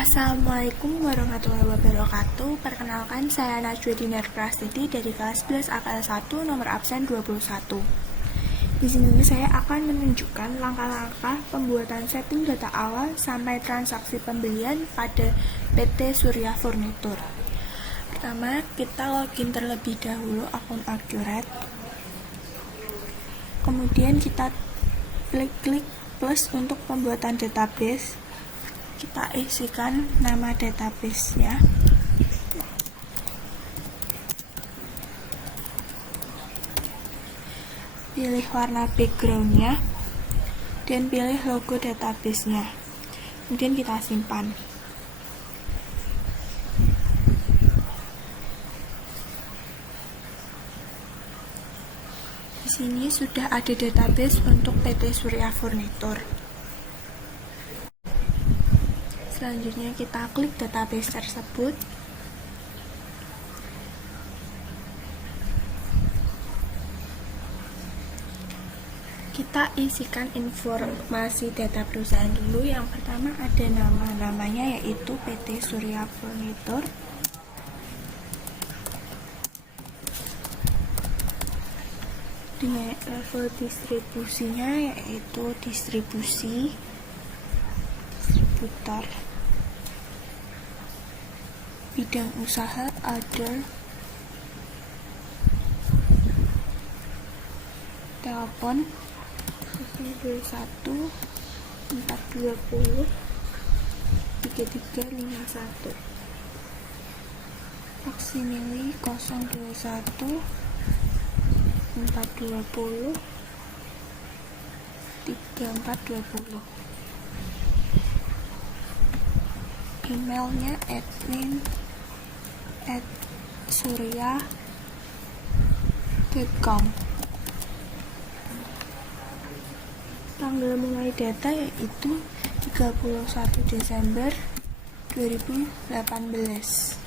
Assalamualaikum warahmatullahi wabarakatuh. Perkenalkan, saya Najwa Dinar Prastiti dari kelas 11 AKL 1 nomor absen 21. Di sini saya akan menunjukkan langkah-langkah pembuatan setting data awal sampai transaksi pembelian pada PT Surya Furniture. Pertama, kita login terlebih dahulu akun Accurate. Kemudian kita klik plus untuk pembuatan database. Kita isikan nama database-nya. Pilih warna background-nya dan pilih logo database-nya. Kemudian kita simpan. Di sini sudah ada database untuk PT Surya Furniture. Selanjutnya kita klik database tersebut. Kita isikan informasi data perusahaan dulu. Yang pertama ada namanya yaitu PT Surya Furniture. Dengan level distribusinya yaitu distributor. Bidang usaha other, telepon 021 420 3351, faksimili 021 420 3420. Emailnya admin@surya.com. Tanggal mulai data yaitu 31 Desember 2018.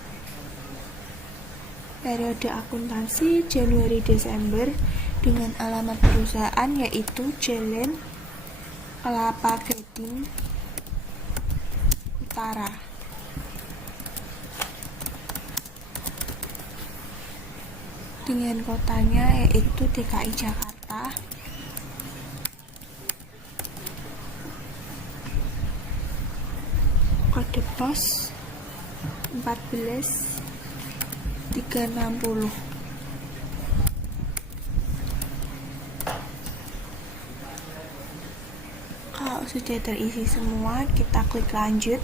Periode akuntansi Januari-Desember dengan alamat perusahaan yaitu Jalan Kelapa Gading Utara. Dengan kotanya yaitu DKI Jakarta. Kode pos 14360. Kalau sudah terisi semua, kita klik lanjut.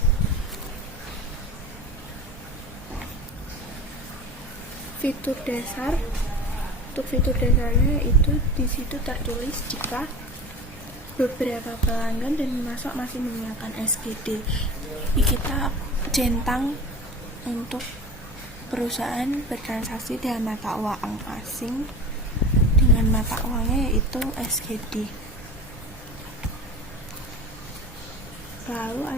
Fitur dasar. Untuk fitur dasarnya itu di situ tertulis jika beberapa pelanggan dan pemasok masih menggunakan SGD. Jadi kita centang untuk perusahaan bertransaksi dengan mata uang asing dengan mata uangnya yaitu SGD. Lalu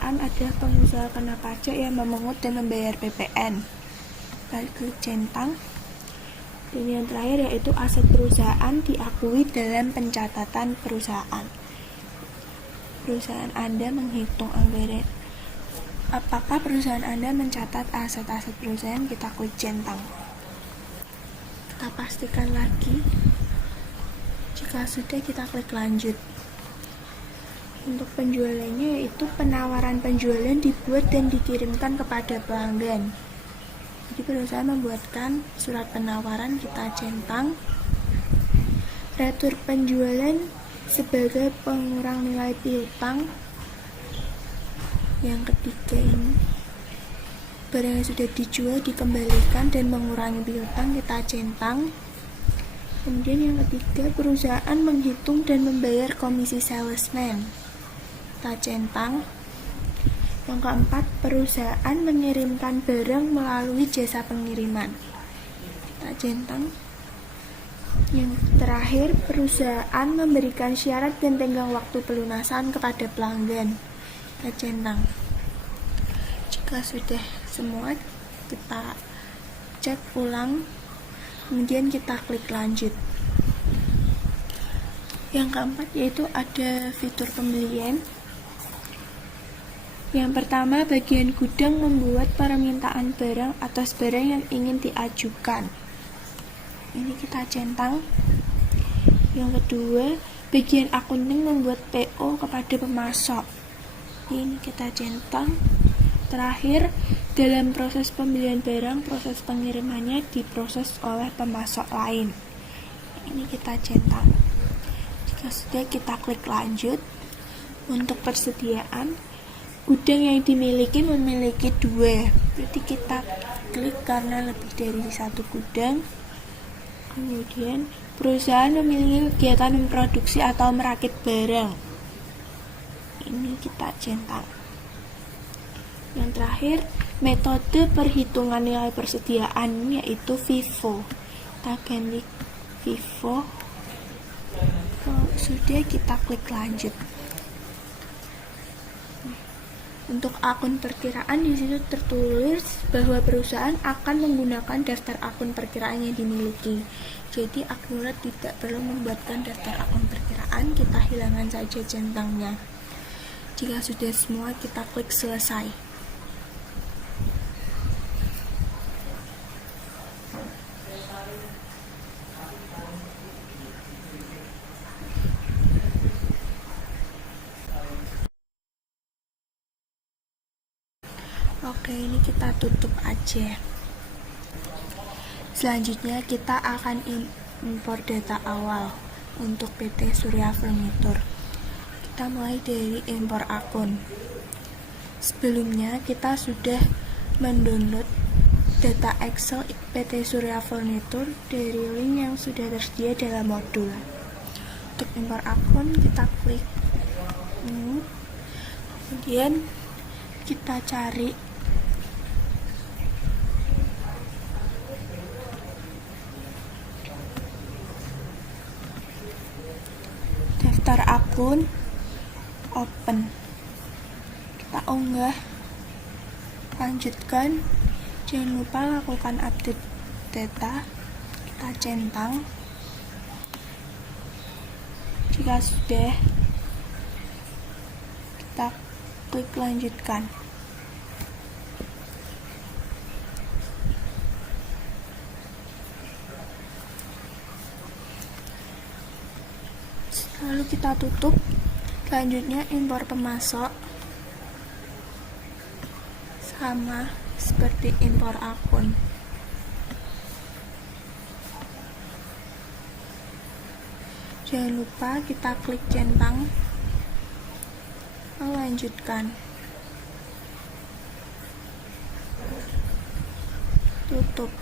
ada pengusaha kena pajak yang memungut dan membayar PPN. Klik centang. Dan yang terakhir yaitu aset perusahaan diakui dalam pencatatan perusahaan. Perusahaan Anda menghitung anggaran. Apakah perusahaan Anda mencatat aset-aset perusahaan? Kita klik centang. Kita pastikan lagi. Jika sudah, kita klik lanjut. Untuk penjualannya yaitu penawaran penjualan dibuat dan dikirimkan kepada pelanggan. Jadi perusahaan membuatkan surat penawaran, kita centang. Retur penjualan sebagai pengurang nilai piutang. Yang ketiga ini barang yang sudah dijual dikembalikan dan mengurangi piutang, kita centang. Kemudian yang ketiga, perusahaan menghitung dan membayar komisi salesman, kita centang. Yang keempat, perusahaan mengirimkan barang melalui jasa pengiriman, kita centang. Yang terakhir, perusahaan memberikan syarat dan tenggang waktu pelunasan kepada pelanggan, kita centang. Jika sudah semua, kita cek ulang, kemudian kita klik lanjut. Yang keempat yaitu ada fitur pembelian. Yang pertama, bagian gudang membuat permintaan barang atas barang yang ingin diajukan. Ini kita centang. Yang kedua, bagian akunting membuat PO kepada pemasok. Ini kita centang. Terakhir, dalam proses pembelian barang, proses pengirimannya diproses oleh pemasok lain. Ini kita centang. Jika sudah, kita klik lanjut. Untuk persediaan, gudang yang dimiliki memiliki 2, berarti kita klik karena lebih dari 1 gudang. Kemudian perusahaan memiliki kegiatan memproduksi atau merakit barang. Ini kita centang. Yang terakhir, metode perhitungan nilai persediaan yaitu FIFO. Kita ganti FIFO. Sudah, kita klik lanjut. Untuk akun perkiraan, di situ tertulis bahwa perusahaan akan menggunakan daftar akun perkiraan yang dimiliki. Jadi akurat, tidak perlu membuatkan daftar akun perkiraan, kita hilangkan saja centangnya. Jika sudah semua, kita klik selesai. Oke, ini kita tutup aja. Selanjutnya kita akan impor data awal untuk PT Surya Furnitur. Kita mulai dari impor akun. Sebelumnya kita sudah mendownload data Excel PT Surya Furnitur dari link yang sudah tersedia dalam modul. Untuk impor akun, kita klik ini. Kemudian kita cari daftar akun, open. Kita unggah, lanjutkan. Jangan lupa lakukan update data. Kita centang. Jika sudah, kita klik lanjutkan. Lalu kita tutup. Selanjutnya impor pemasok, sama seperti impor akun. Jangan lupa kita klik centang, melanjutkan. Tutup.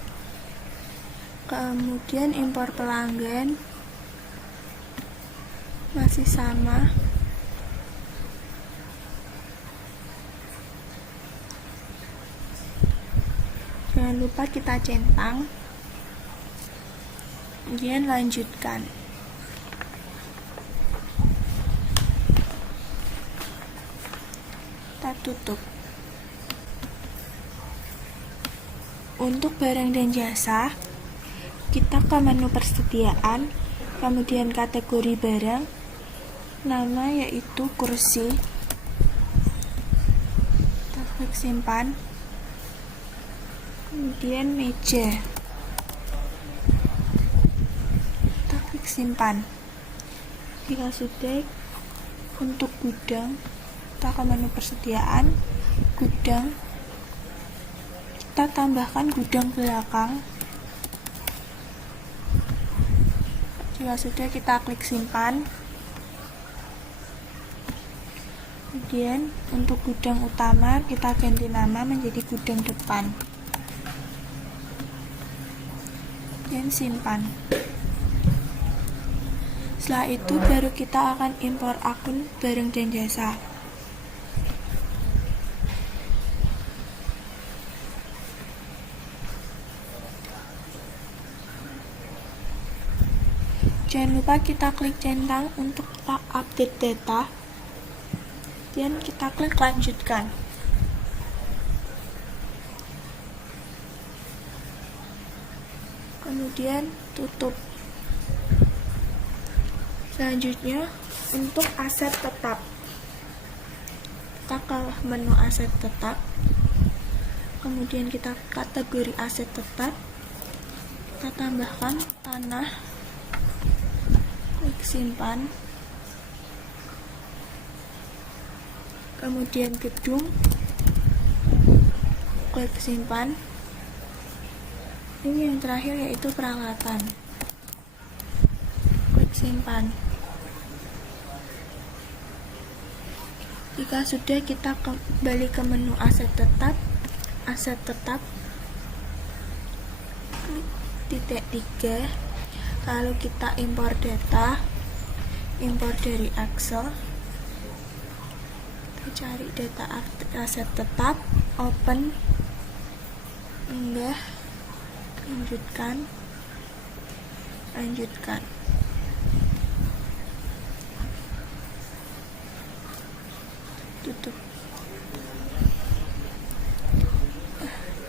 Kemudian impor pelanggan, masih sama. Jangan lupa kita centang. Kemudian lanjutkan. Kita tutup. Untuk barang dan jasa, kita ke menu persediaan, kemudian kategori barang, nama yaitu kursi. Kita klik simpan. Kemudian meja. Kita klik simpan. Jika sudah, untuk gudang, kita ke menu persediaan, gudang. Kita tambahkan gudang belakang. Jika sudah, kita klik simpan. Kemudian untuk gudang utama, kita ganti nama menjadi gudang depan. Dan simpan. Setelah itu baru kita akan impor akun barang dan jasa. Jangan lupa kita klik centang untuk update data, dan kita klik lanjutkan. Kemudian tutup. Selanjutnya untuk aset tetap, kita ke menu aset tetap, kemudian kita kategori aset tetap, kita tambahkan tanah, klik simpan, kemudian gedung, klik simpan. Ini yang terakhir yaitu peralatan, klik simpan. Jika sudah, kita kembali ke menu aset tetap, klik titik 3, lalu kita impor data, impor dari Excel, kita cari data aset tetap, open, unggah, lanjutkan. Tutup.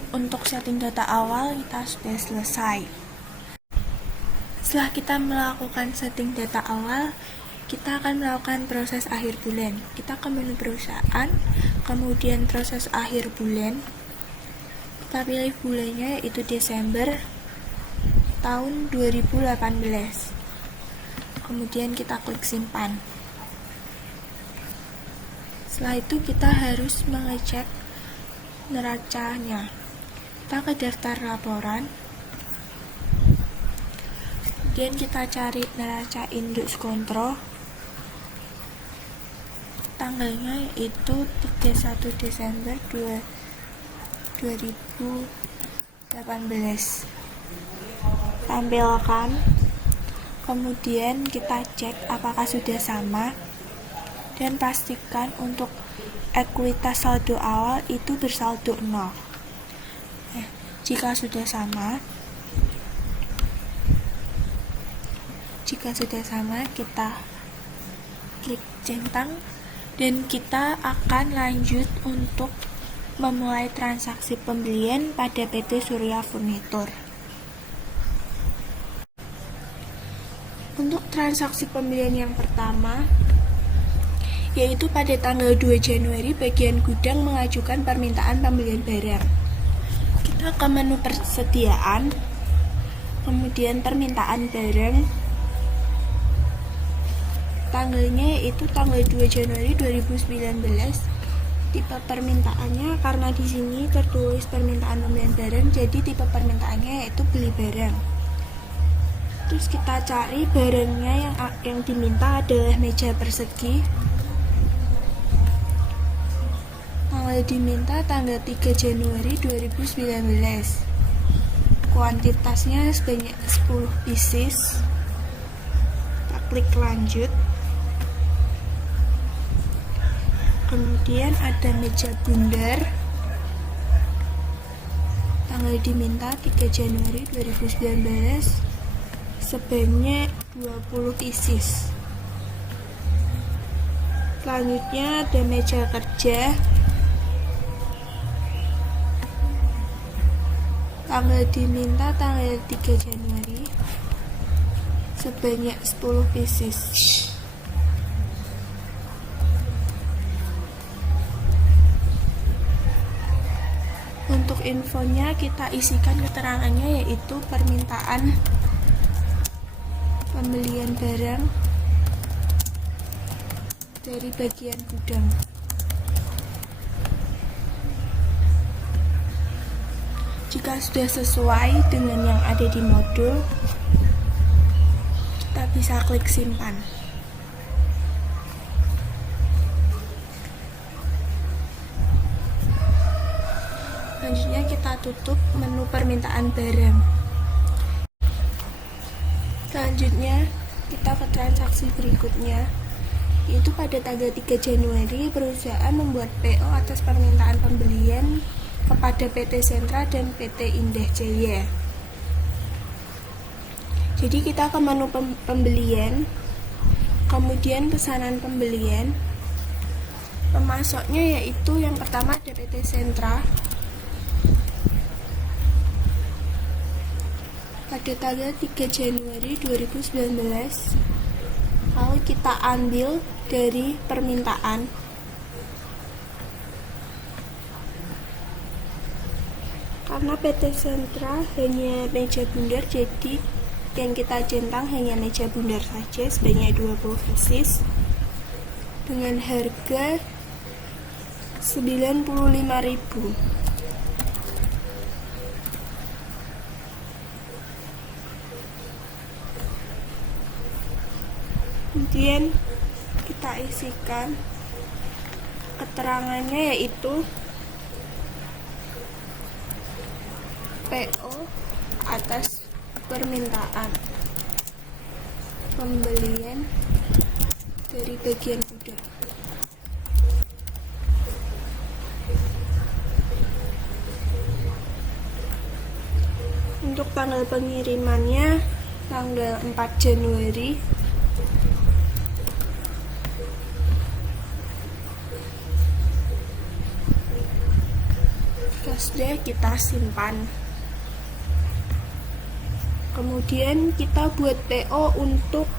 Untuk setting data awal kita sudah selesai. Setelah kita melakukan setting data awal, kita akan melakukan proses akhir bulan. Kita ke menu perusahaan, kemudian proses akhir bulan. Kita pilih bulannya yaitu Desember tahun 2018. Kemudian kita klik simpan. Setelah itu kita harus mengecek neracanya. Kita ke daftar laporan, kemudian kita cari neraca induk kontrol, tanggalnya yaitu 31 Desember 2018. Tampilkan, kemudian kita cek apakah sudah sama, dan pastikan untuk ekuitas saldo awal itu bersaldo 0. Jika sudah sama, kita klik centang dan kita akan lanjut untuk memulai transaksi pembelian pada PT Surya Furnitur. Untuk transaksi pembelian yang pertama, yaitu pada tanggal 2 Januari bagian gudang mengajukan permintaan pembelian barang. Kita ke menu persediaan, kemudian permintaan barang, tanggalnya yaitu tanggal 2 Januari 2019. Tipe permintaannya, karena di sini tertulis permintaan pembelian barang, jadi tipe permintaannya yaitu beli barang. Terus kita cari barangnya yang diminta adalah meja persegi. Tanggal diminta tanggal 3 Januari 2019. Kuantitasnya sebanyak 10 pieces. Kita klik lanjut. Kemudian ada meja bundar. Tanggal diminta 3 Januari 2019 sebanyak 20 pieces. Selanjutnya ada meja kerja. Tanggal diminta tanggal 3 Januari sebanyak 10 pieces. Untuk infonya kita isikan keterangannya yaitu permintaan pembelian barang dari bagian gudang. Jika sudah sesuai dengan yang ada di modul, kita bisa klik simpan. Selanjutnya kita tutup menu permintaan barang. Selanjutnya kita ke transaksi berikutnya, yaitu pada tanggal 3 Januari perusahaan membuat PO atas permintaan pembelian kepada PT Sentra dan PT Indah Jaya. Jadi kita ke menu pembelian, kemudian pesanan pembelian. Pemasoknya yaitu yang pertama ada PT Sentra. Pada tanggal 3 Januari 2019, lalu kita ambil dari permintaan. Karena PT Sentra hanya meja bundar, jadi yang kita centang hanya meja bundar saja sebanyak 20 pieces dengan harga 95.000. Kemudian kita isikan keterangannya, yaitu PO atas permintaan pembelian dari bagian gudang. Untuk tanggal pengirimannya tanggal 4 Januari. Sudah kita simpan. Kemudian kita buat PO untuk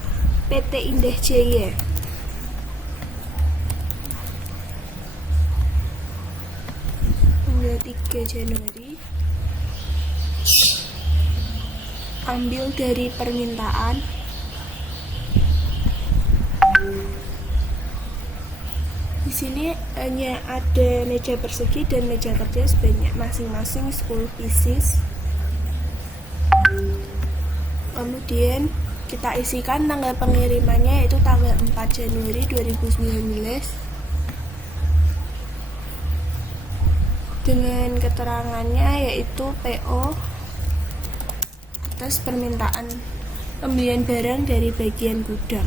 PT Indah Jaya. Tanggal 3 Januari. Ambil dari permintaan. Di sini hanya ada meja persegi dan meja kerja sebanyak masing-masing 10 pieces. Kemudian kita isikan tanggal pengirimannya, yaitu tanggal 4 Januari 2019 dengan keterangannya, yaitu PO atas permintaan pembelian barang dari bagian gudang.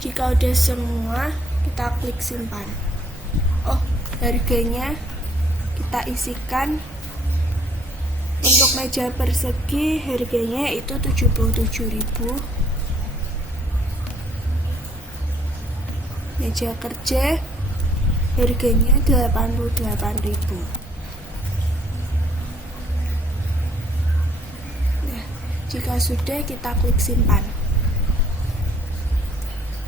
Jika udah semua, kita klik simpan. Harganya kita isikan. Untuk meja persegi harganya itu 77.000. Meja kerja harganya 88.000. Nah, jika sudah, kita klik simpan.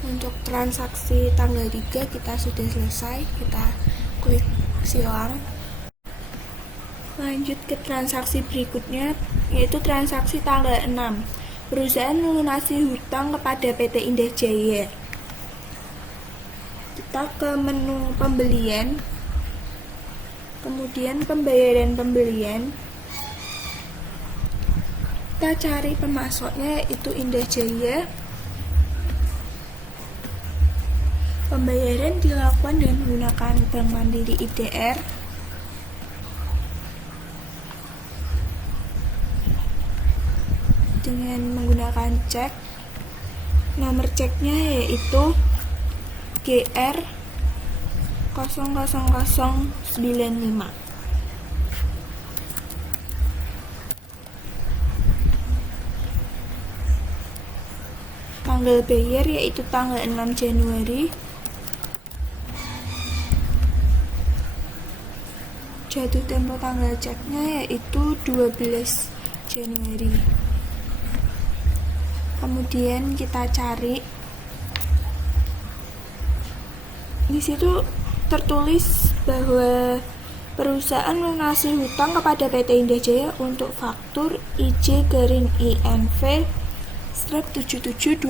Untuk transaksi tanggal 3 kita sudah selesai, kita klik silang. Lanjut ke transaksi berikutnya, yaitu transaksi tanggal 6. Perusahaan melunasi hutang kepada PT Indah Jaya. Kita ke menu pembelian, kemudian pembayaran pembelian. Kita cari pemasoknya, yaitu Indah Jaya. Pembayaran dilakukan dengan menggunakan Bank Mandiri IDR. Dengan menggunakan cek. Nomor ceknya yaitu GR 00095. Tanggal bayar yaitu tanggal 6 Januari. Jatuh tempo tanggal ceknya yaitu 12 Januari. Kemudian kita cari. Di situ tertulis bahwa perusahaan melunasi hutang kepada PT Indah Jaya untuk faktur IJ-INV strap 7728.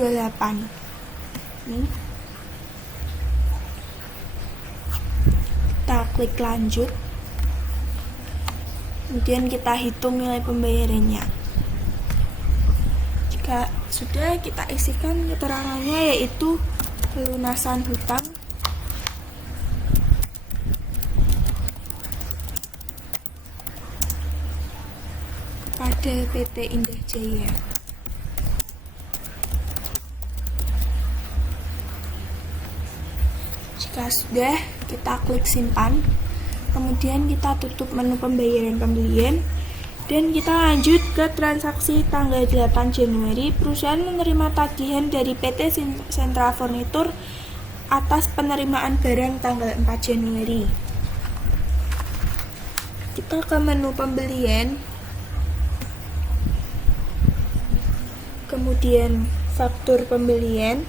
Kita klik lanjut. Kemudian kita hitung nilai pembayarannya. Jika sudah, kita isikan keterangannya, yaitu pelunasan hutang pada PT Indah Jaya. Jika sudah, kita klik simpan. Kemudian kita tutup menu pembayaran pembelian dan kita lanjut ke transaksi tanggal 8 Januari. Perusahaan menerima tagihan dari PT Sentra Furnitur atas penerimaan barang tanggal 4 Januari. Kita ke menu pembelian, kemudian faktur pembelian.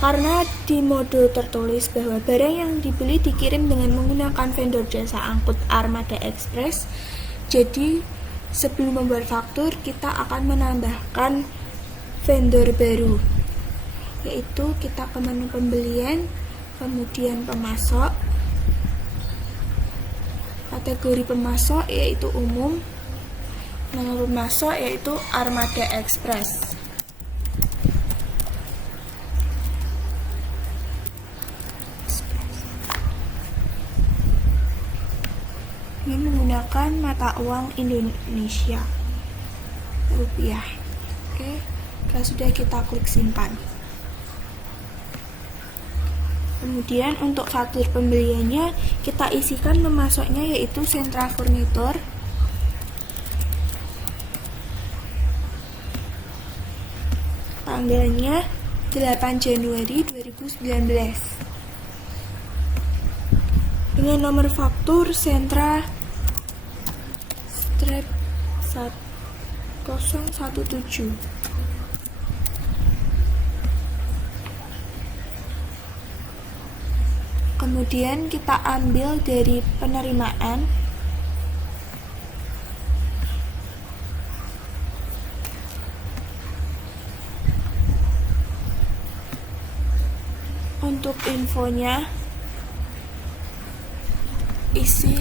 Karena di modul tertulis bahwa barang yang dibeli dikirim dengan menggunakan vendor jasa angkut Armada Express, jadi sebelum membuat faktur kita akan menambahkan vendor baru, yaitu kita ke menu pembelian, kemudian pemasok, kategori pemasok yaitu umum, nama pemasok yaitu Armada Express. Ini menggunakan mata uang Indonesia, rupiah. Oke, kalau sudah kita klik simpan. Kemudian untuk faktur pembeliannya kita isikan pemasoknya yaitu Sentra Furnitur. Tanggalnya 8 Januari 2019. Dengan nomor faktur Sentra strap 017. Kemudian kita ambil dari penerimaan. Untuk infonya isi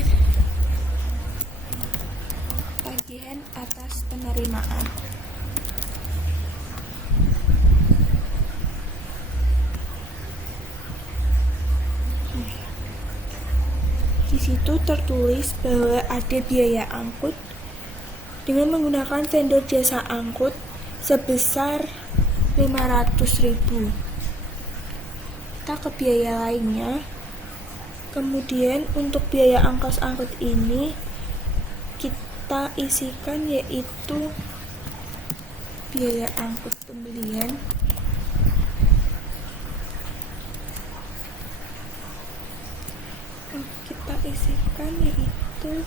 tagihan atas penerimaan. Di situ tertulis bahwa ada biaya angkut dengan menggunakan vendor jasa angkut sebesar 500.000. Kita ke biaya lainnya. Kemudian untuk biaya ongkos angkut ini kita isikan yaitu biaya angkut pembelian, kita isikan yaitu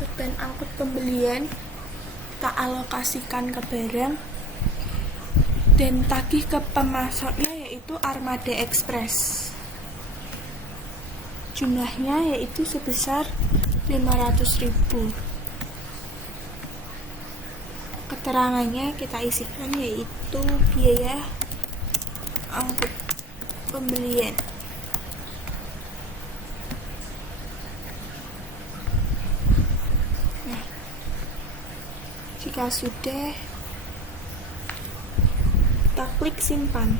beban angkut pembelian kita alokasikan ke barang dan tagih ke pemasoknya yaitu Armada Express. Jumlahnya yaitu sebesar 500.000. Keterangannya kita isikan yaitu biaya angkut pembelian. Jika sudah, kita klik simpan.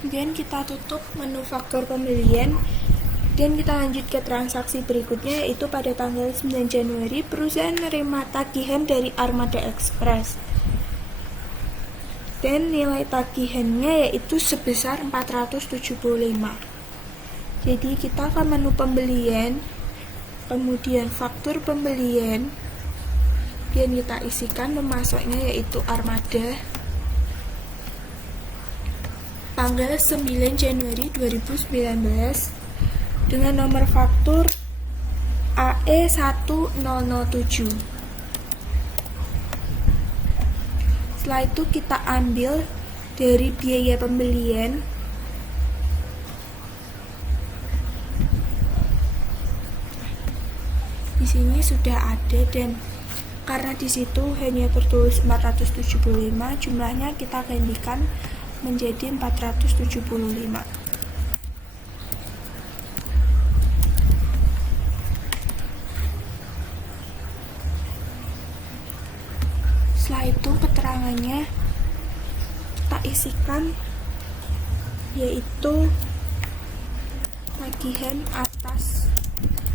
Kemudian kita tutup menu faktur pembelian dan kita lanjut ke transaksi berikutnya, yaitu pada tanggal 9 Januari perusahaan menerima tagihan dari Armada Express dan nilai tagihannya yaitu sebesar 475. Jadi kita ke menu pembelian, kemudian faktur pembelian, dan kita isikan pemasoknya yaitu Armada. Tanggal 9 Januari 2019 dengan nomor faktur AE1007. Setelah itu kita ambil dari biaya pembelian. Di sini sudah ada, dan karena di situ hanya tertulis 475, jumlahnya kita gantikan menjadi 475. Setelah itu keterangannya kita isikan yaitu tagihan atas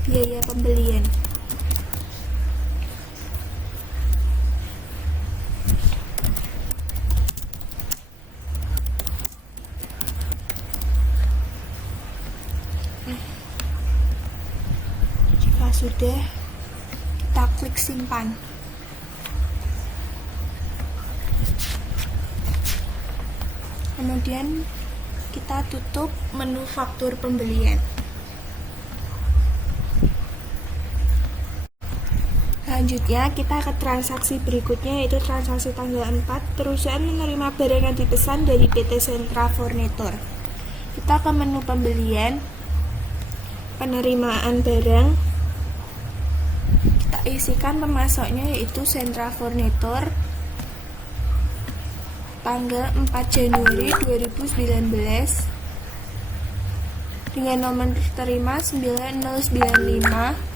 biaya pembelian. Jika sudah, kita klik simpan. Kemudian kita tutup menu faktur pembelian. Selanjutnya kita ke transaksi berikutnya, yaitu transaksi tanggal 4. Perusahaan menerima barang yang dipesan dari PT Sentra Furnitur. Kita ke menu pembelian, penerimaan barang. Kita isikan pemasoknya, yaitu Sentra Furnitur, tanggal 4 Januari 2019 dengan nomor terima 9095.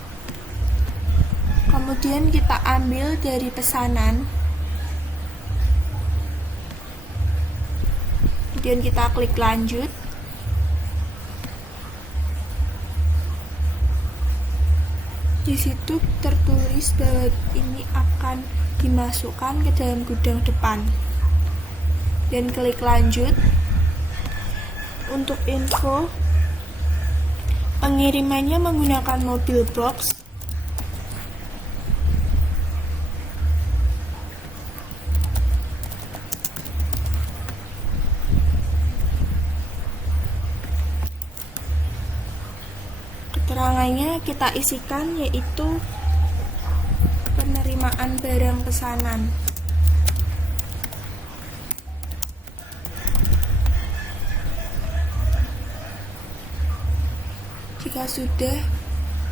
Kemudian kita ambil dari pesanan, kemudian kita klik lanjut. Di situ tertulis bahwa ini akan dimasukkan ke dalam gudang depan, dan klik lanjut. Untuk info, pengirimannya menggunakan mobil box. Keterangannya kita isikan, yaitu penerimaan barang pesanan. Jika sudah,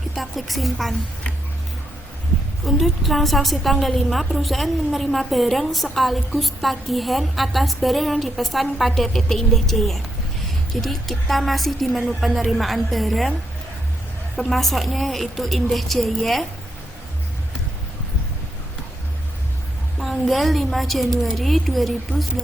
kita klik simpan. Untuk transaksi tanggal 5, perusahaan menerima barang sekaligus tagihan atas barang yang dipesan pada PT Indah Jaya. Jadi kita masih di menu penerimaan barang. Pemasoknya yaitu Indah Jaya, tanggal 5 Januari 2019.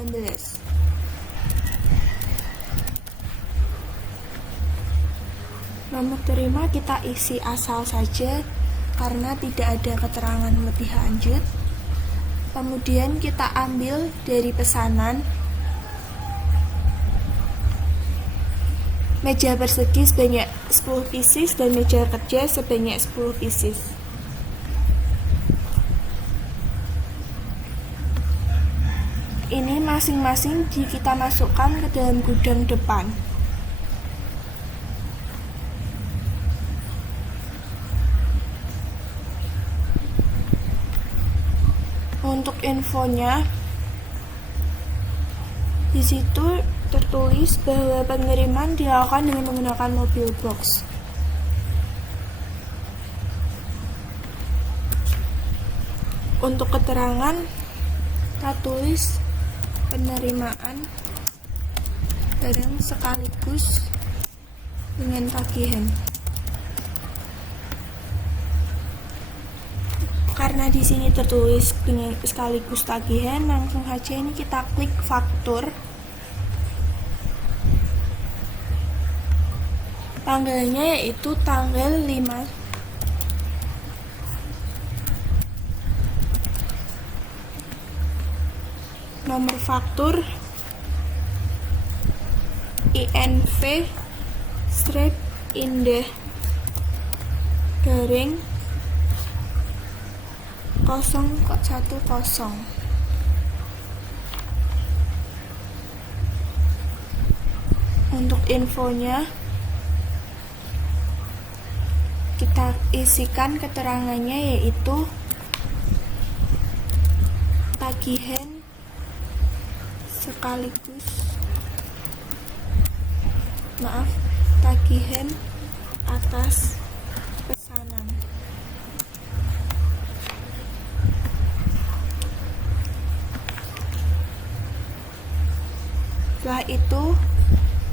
Nomor terima kita isi asal saja karena tidak ada keterangan lebih lanjut. Kemudian kita ambil dari pesanan, meja persegi sebanyak 10 pieces dan meja kerja sebanyak 10 pieces. Ini masing-masing kita masukkan ke dalam gudang depan. Untuk infonya, di situ tertulis bahwa pengiriman dilakukan dengan menggunakan mobil box. Untuk keterangan, kita tulis penerimaan barang sekaligus dengan tagihan. Karena di sini tertulis dengan sekaligus tagihan, langsung saja ini kita klik faktur. Tanggalnya yaitu tanggal 5. Nomor faktur INV strip Indah garing 010. Untuk infonya, kita isikan keterangannya, yaitu tagihan sekaligus tagihan atas pesanan. Setelah itu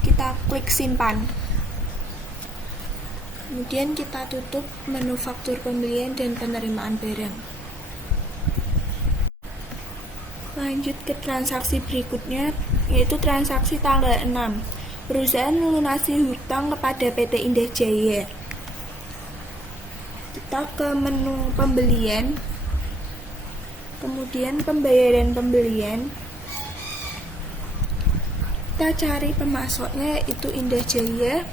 kita klik simpan. Kemudian kita tutup menu faktur pembelian dan penerimaan barang. Lanjut ke transaksi berikutnya, yaitu transaksi tanggal 6. Perusahaan melunasi hutang kepada PT Indah Jaya. Kita ke menu pembelian, kemudian pembayaran pembelian. Kita cari pemasoknya, yaitu Indah Jaya.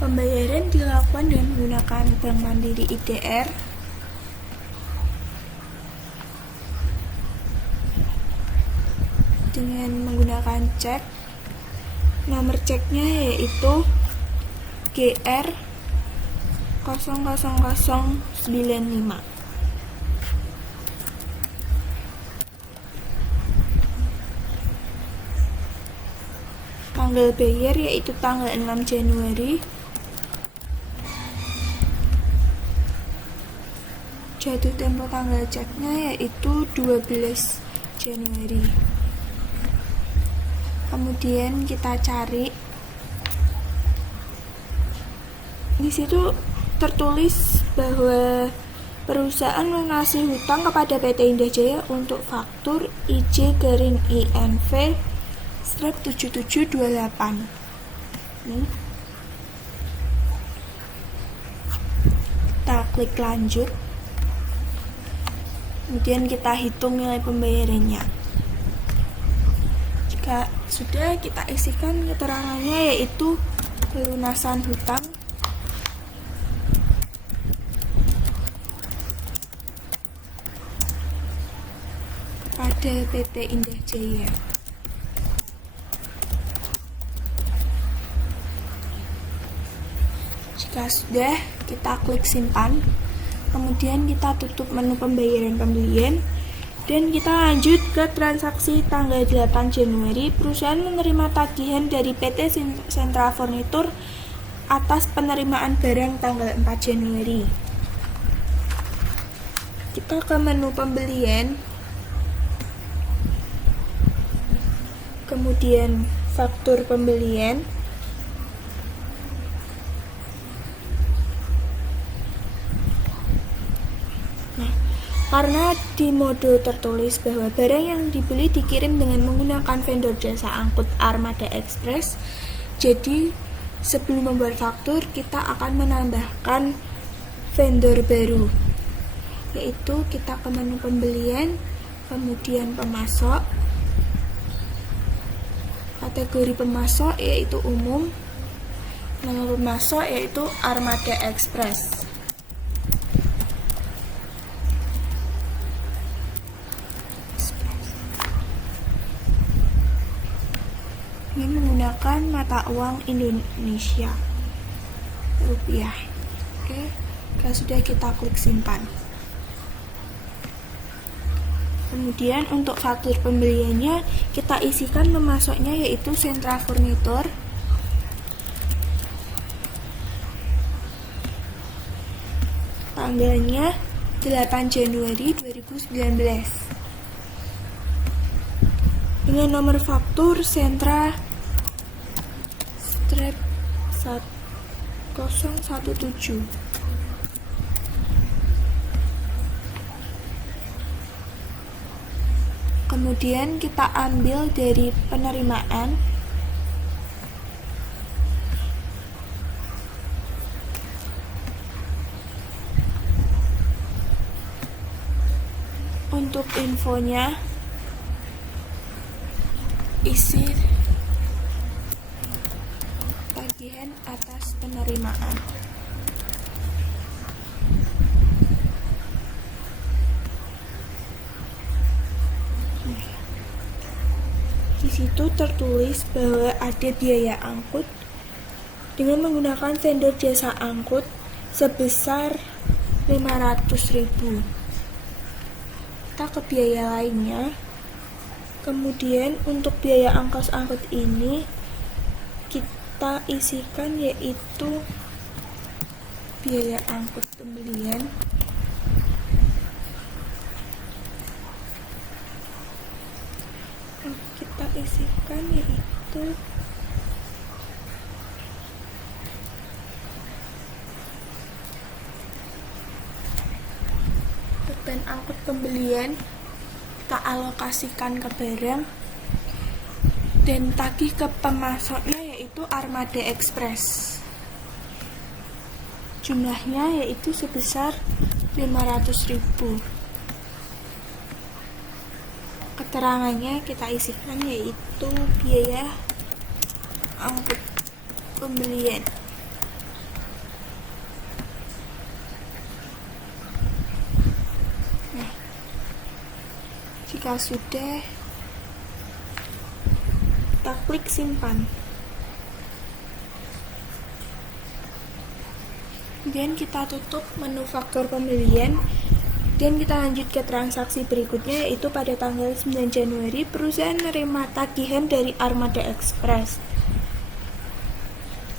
Pembayaran dilakukan dengan menggunakan Bank Mandiri IDR. Dengan menggunakan cek. Nomor ceknya yaitu GR 00095. Tanggal bayar yaitu tanggal 6 Januari. Jatuh tempo tanggal ceknya yaitu 12 Januari. Kemudian kita cari, di situ tertulis bahwa perusahaan melunasi hutang kepada PT Indah Jaya untuk faktur IJ-INV strip 7728. Kita klik lanjut. Kemudian kita hitung nilai pembayarannya. Jika sudah, kita isikan keterangannya yaitu pelunasan hutang kepada PT Indah Jaya. Jika sudah, kita klik simpan. Kemudian kita tutup menu pembayaran pembelian dan kita lanjut ke transaksi tanggal 8 Januari. Perusahaan menerima tagihan dari PT Sentra Furnitur atas penerimaan barang tanggal 4 Januari. Kita ke menu pembelian, kemudian faktur pembelian. Karena di mode tertulis bahwa barang yang dibeli dikirim dengan menggunakan vendor jasa angkut Armada Express, jadi sebelum membuat faktur kita akan menambahkan vendor baru, yaitu kita ke menu pembelian, kemudian pemasok, kategori pemasok yaitu umum, nama pemasok yaitu Armada Express. Ini menggunakan mata uang Indonesia, rupiah. Oke, kalau sudah, kita klik simpan. Kemudian untuk faktur pembeliannya kita isikan pemasoknya yaitu Sentra Furnitur. Tanggalnya 8 Januari 2019. Dengan nomor faktur Sentra strip 017. Kemudian kita ambil dari penerimaan. Untuk infonya, isi tagihan atas penerimaan. Di situ tertulis bahwa ada biaya angkut dengan menggunakan vendor jasa angkut sebesar 500.000. Kita ke biaya lainnya. Kemudian untuk biaya ongkos angkut ini kita isikan yaitu biaya angkut pembelian. Kita isikan yaitu beban angkut pembelian kita alokasikan ke barang dan tagih ke pemasoknya yaitu Armada Express. Jumlahnya yaitu sebesar 500.000. Keterangannya kita isikan yaitu biaya angkut pembelian. Jika sudah, kita klik simpan. Kemudian kita tutup menu faktur pembelian dan kita lanjut ke transaksi berikutnya, yaitu pada tanggal 9 Januari perusahaan menerima tagihan dari Armada Express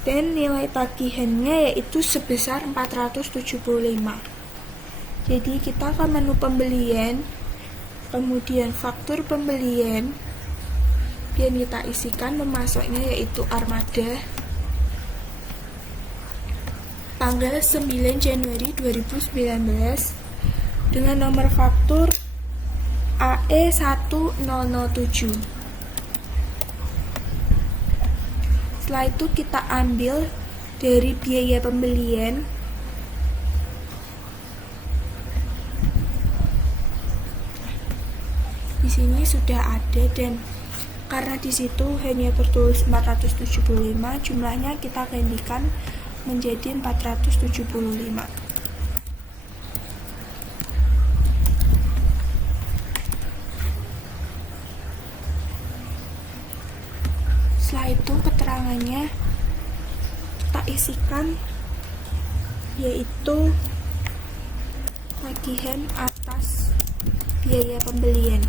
dan nilai tagihannya yaitu sebesar 475. Jadi kita ke menu pembelian, kemudian faktur pembelian, dan kita isikan pemasoknya yaitu Armada tanggal 9 Januari 2019 dengan nomor faktur AE1007. Setelah itu kita ambil dari biaya pembelian di sini sudah ada, dan karena di situ hanya tertulis 475, jumlahnya kita gantikan menjadi 475. Setelah itu keterangannya kita isikan yaitu tagihan atas biaya pembelian.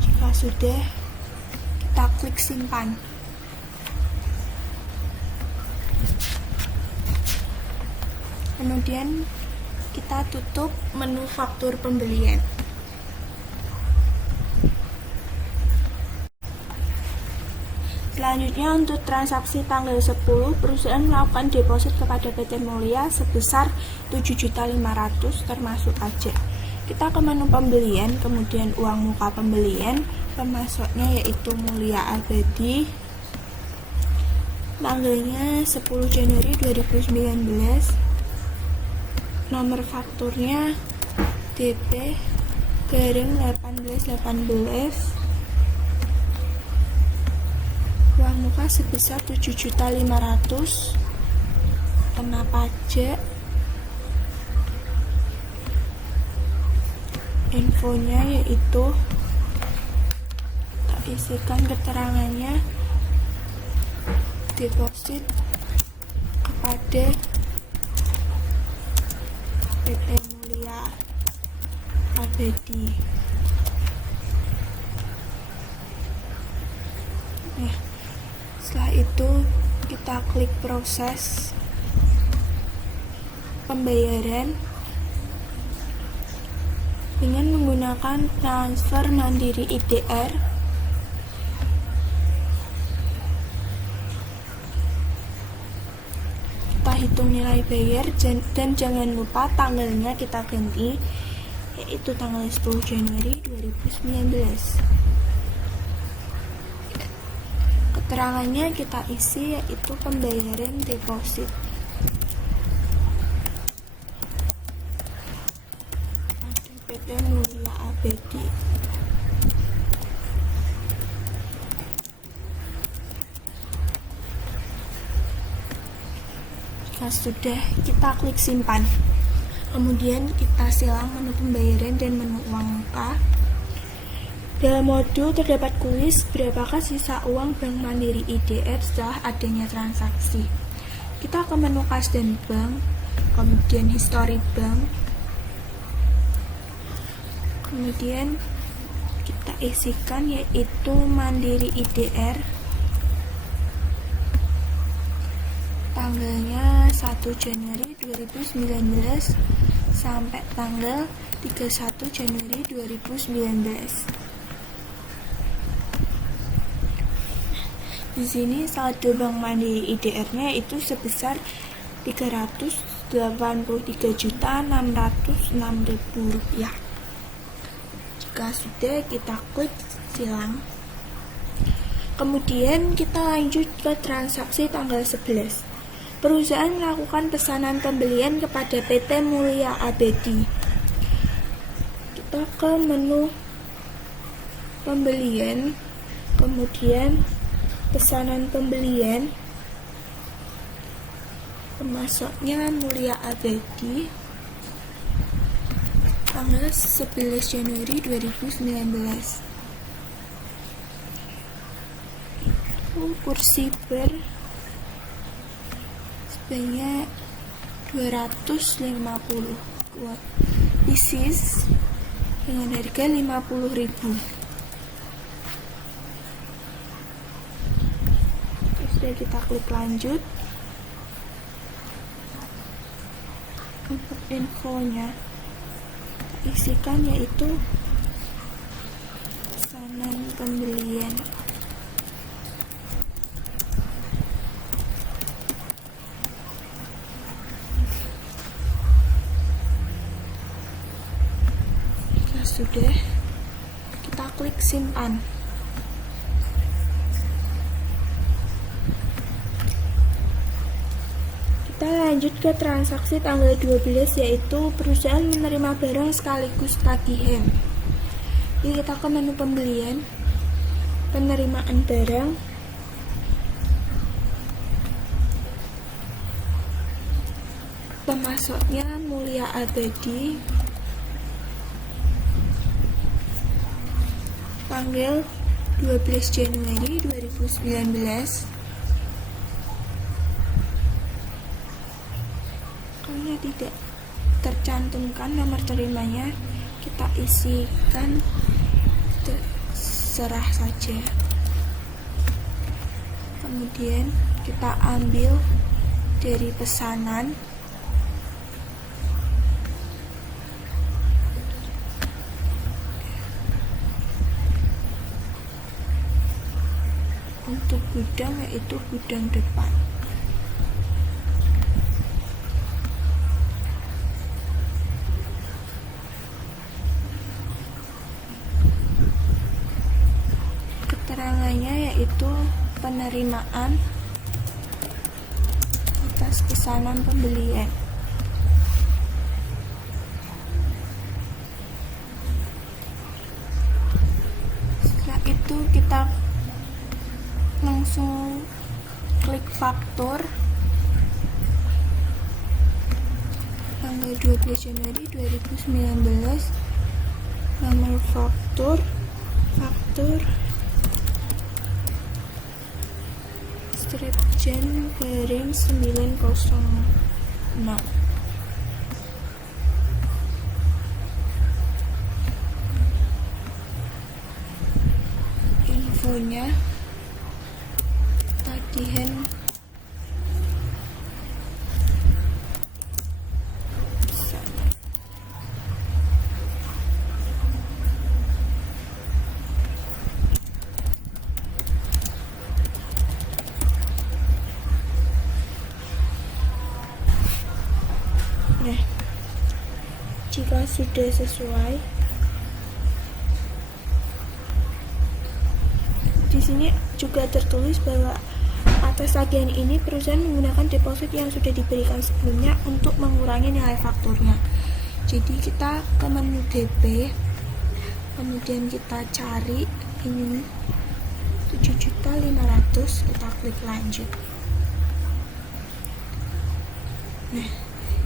Jika sudah, kita klik simpan. Kemudian kita tutup menu faktur pembelian. Selanjutnya untuk transaksi tanggal 10, perusahaan melakukan deposit kepada PT Mulia sebesar 7.500.000 termasuk pajak. Kita ke menu pembelian, kemudian uang muka pembelian, pemasoknya yaitu Mulia Abadi, tanggalnya 10 Januari 2019, nomor fakturnya DP-1818, uang muka sebesar 7.500.000, kena pajak, infonya yaitu kita isikan keterangannya deposit kepada PT Mulia Abadi. Nah, setelah itu kita klik proses pembayaran dengan menggunakan transfer mandiri IDR. Kita hitung nilai bayar dan jangan lupa tanggalnya kita ganti yaitu tanggal 10 Januari 2019. Keterangannya kita isi yaitu pembayaran deposit. PT Mulia Abadi. Jika sudah, kita klik simpan. Kemudian kita silang menu pembayaran dan menu uang muka. Dalam modul terdapat kuis berapakah sisa uang Bank Mandiri IDR setelah adanya transaksi. Kita ke menu kas dan bank, kemudian history bank, kemudian kita isikan yaitu Mandiri IDR, tanggalnya 1 Januari 2019 sampai tanggal 31 Januari 2019. Di sini saldo Bank Mandiri IDR-nya itu sebesar Rp383.606.000. Jika sudah, kita klik silang. Kemudian kita lanjut ke transaksi tanggal 11. Perusahaan melakukan pesanan pembelian kepada PT Mulia Abadi. Kita ke menu pembelian, kemudian pesanan pembelian, pemasoknya Mulia Abadi, tanggal 11 Januari 2019. Kursi bar sebanyak 250 pieces dengan harga 50.000. Sudah kita klik lanjut. Untuk infonya kita isikan yaitu pesanan pembelian. Sudah, kita klik simpan. Kita lanjut ke transaksi tanggal 12, yaitu perusahaan menerima barang sekaligus tagihan. Jadi kita ke menu pembelian, penerimaan barang, pemasoknya Mulia Abadi, tanggal 12 Januari 2019. Karena tidak tercantumkan nomor terimanya, kita isikan terserah saja. Kemudian kita ambil dari pesanan. Untuk gudang yaitu gudang depan. Keterangannya yaitu penerimaan atas pesanan pembelian. Setelah itu kita langsung klik faktur tanggal 12 Januari 2019, nomor faktur Stripjen garing 906. Infonya tagihan nah, jika sudah sesuai, di sini juga tertulis bahwa atas tagihan ini perusahaan menggunakan deposit yang sudah diberikan sebelumnya untuk mengurangi nilai fakturnya. Jadi kita ke menu DP, kemudian kita cari ini 7.500.000, kita klik lanjut. Nah,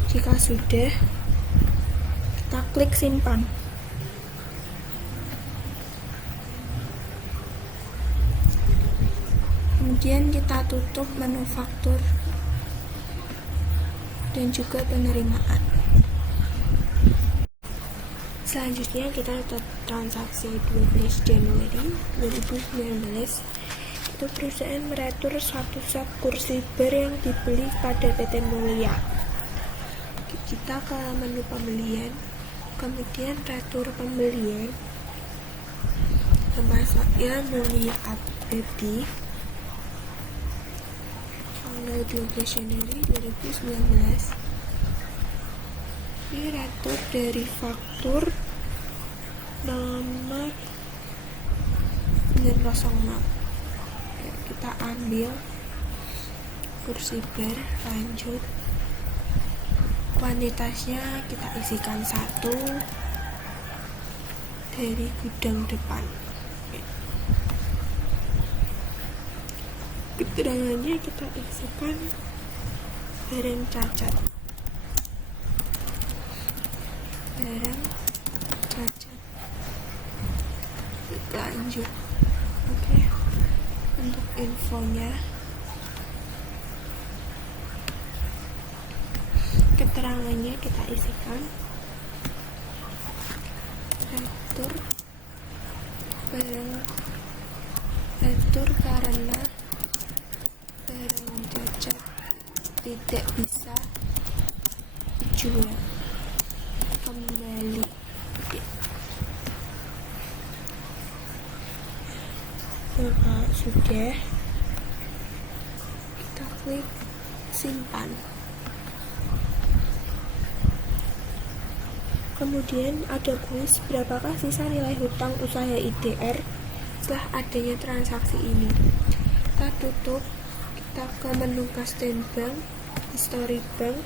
jika sudah, kita klik simpan. Kemudian kita tutup menu faktur dan juga penerimaan. Selanjutnya kita lihat transaksi 12 Januari 2019. Itu perusahaan meretur satu set kursi bar yang dibeli pada PT Mulia. Kita ke menu pembelian, kemudian retur pembelian, pemasoknya Mulia Abadi, tanggal 12 Januari 2019. Ini retur dari faktur nomor 906. Kita ambil kursi bar, lanjut. Kuantitasnya kita isikan 1 dari gudang depan. Keterangannya kita isikan barang cacat, barang derajat. Lanjut. Oke. Untuk infonya, keterangannya kita isikan. Retur karena barang cacat tidak bisa dijual kembali. Kalau sudah, kita klik simpan. Kemudian ada kuis berapakah sisa nilai hutang usaha IDR setelah adanya transaksi ini. Kita tutup, kita ke menu custom bank, history bank.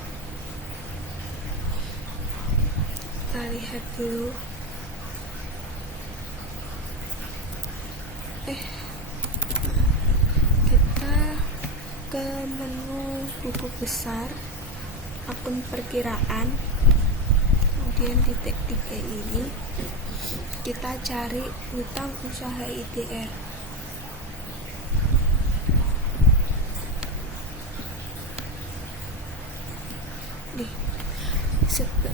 Kita lihat dulu. Kita ke menu buku besar, akun perkiraan. Kemudian titik 3 ini kita cari hutang usaha IDR. Nih,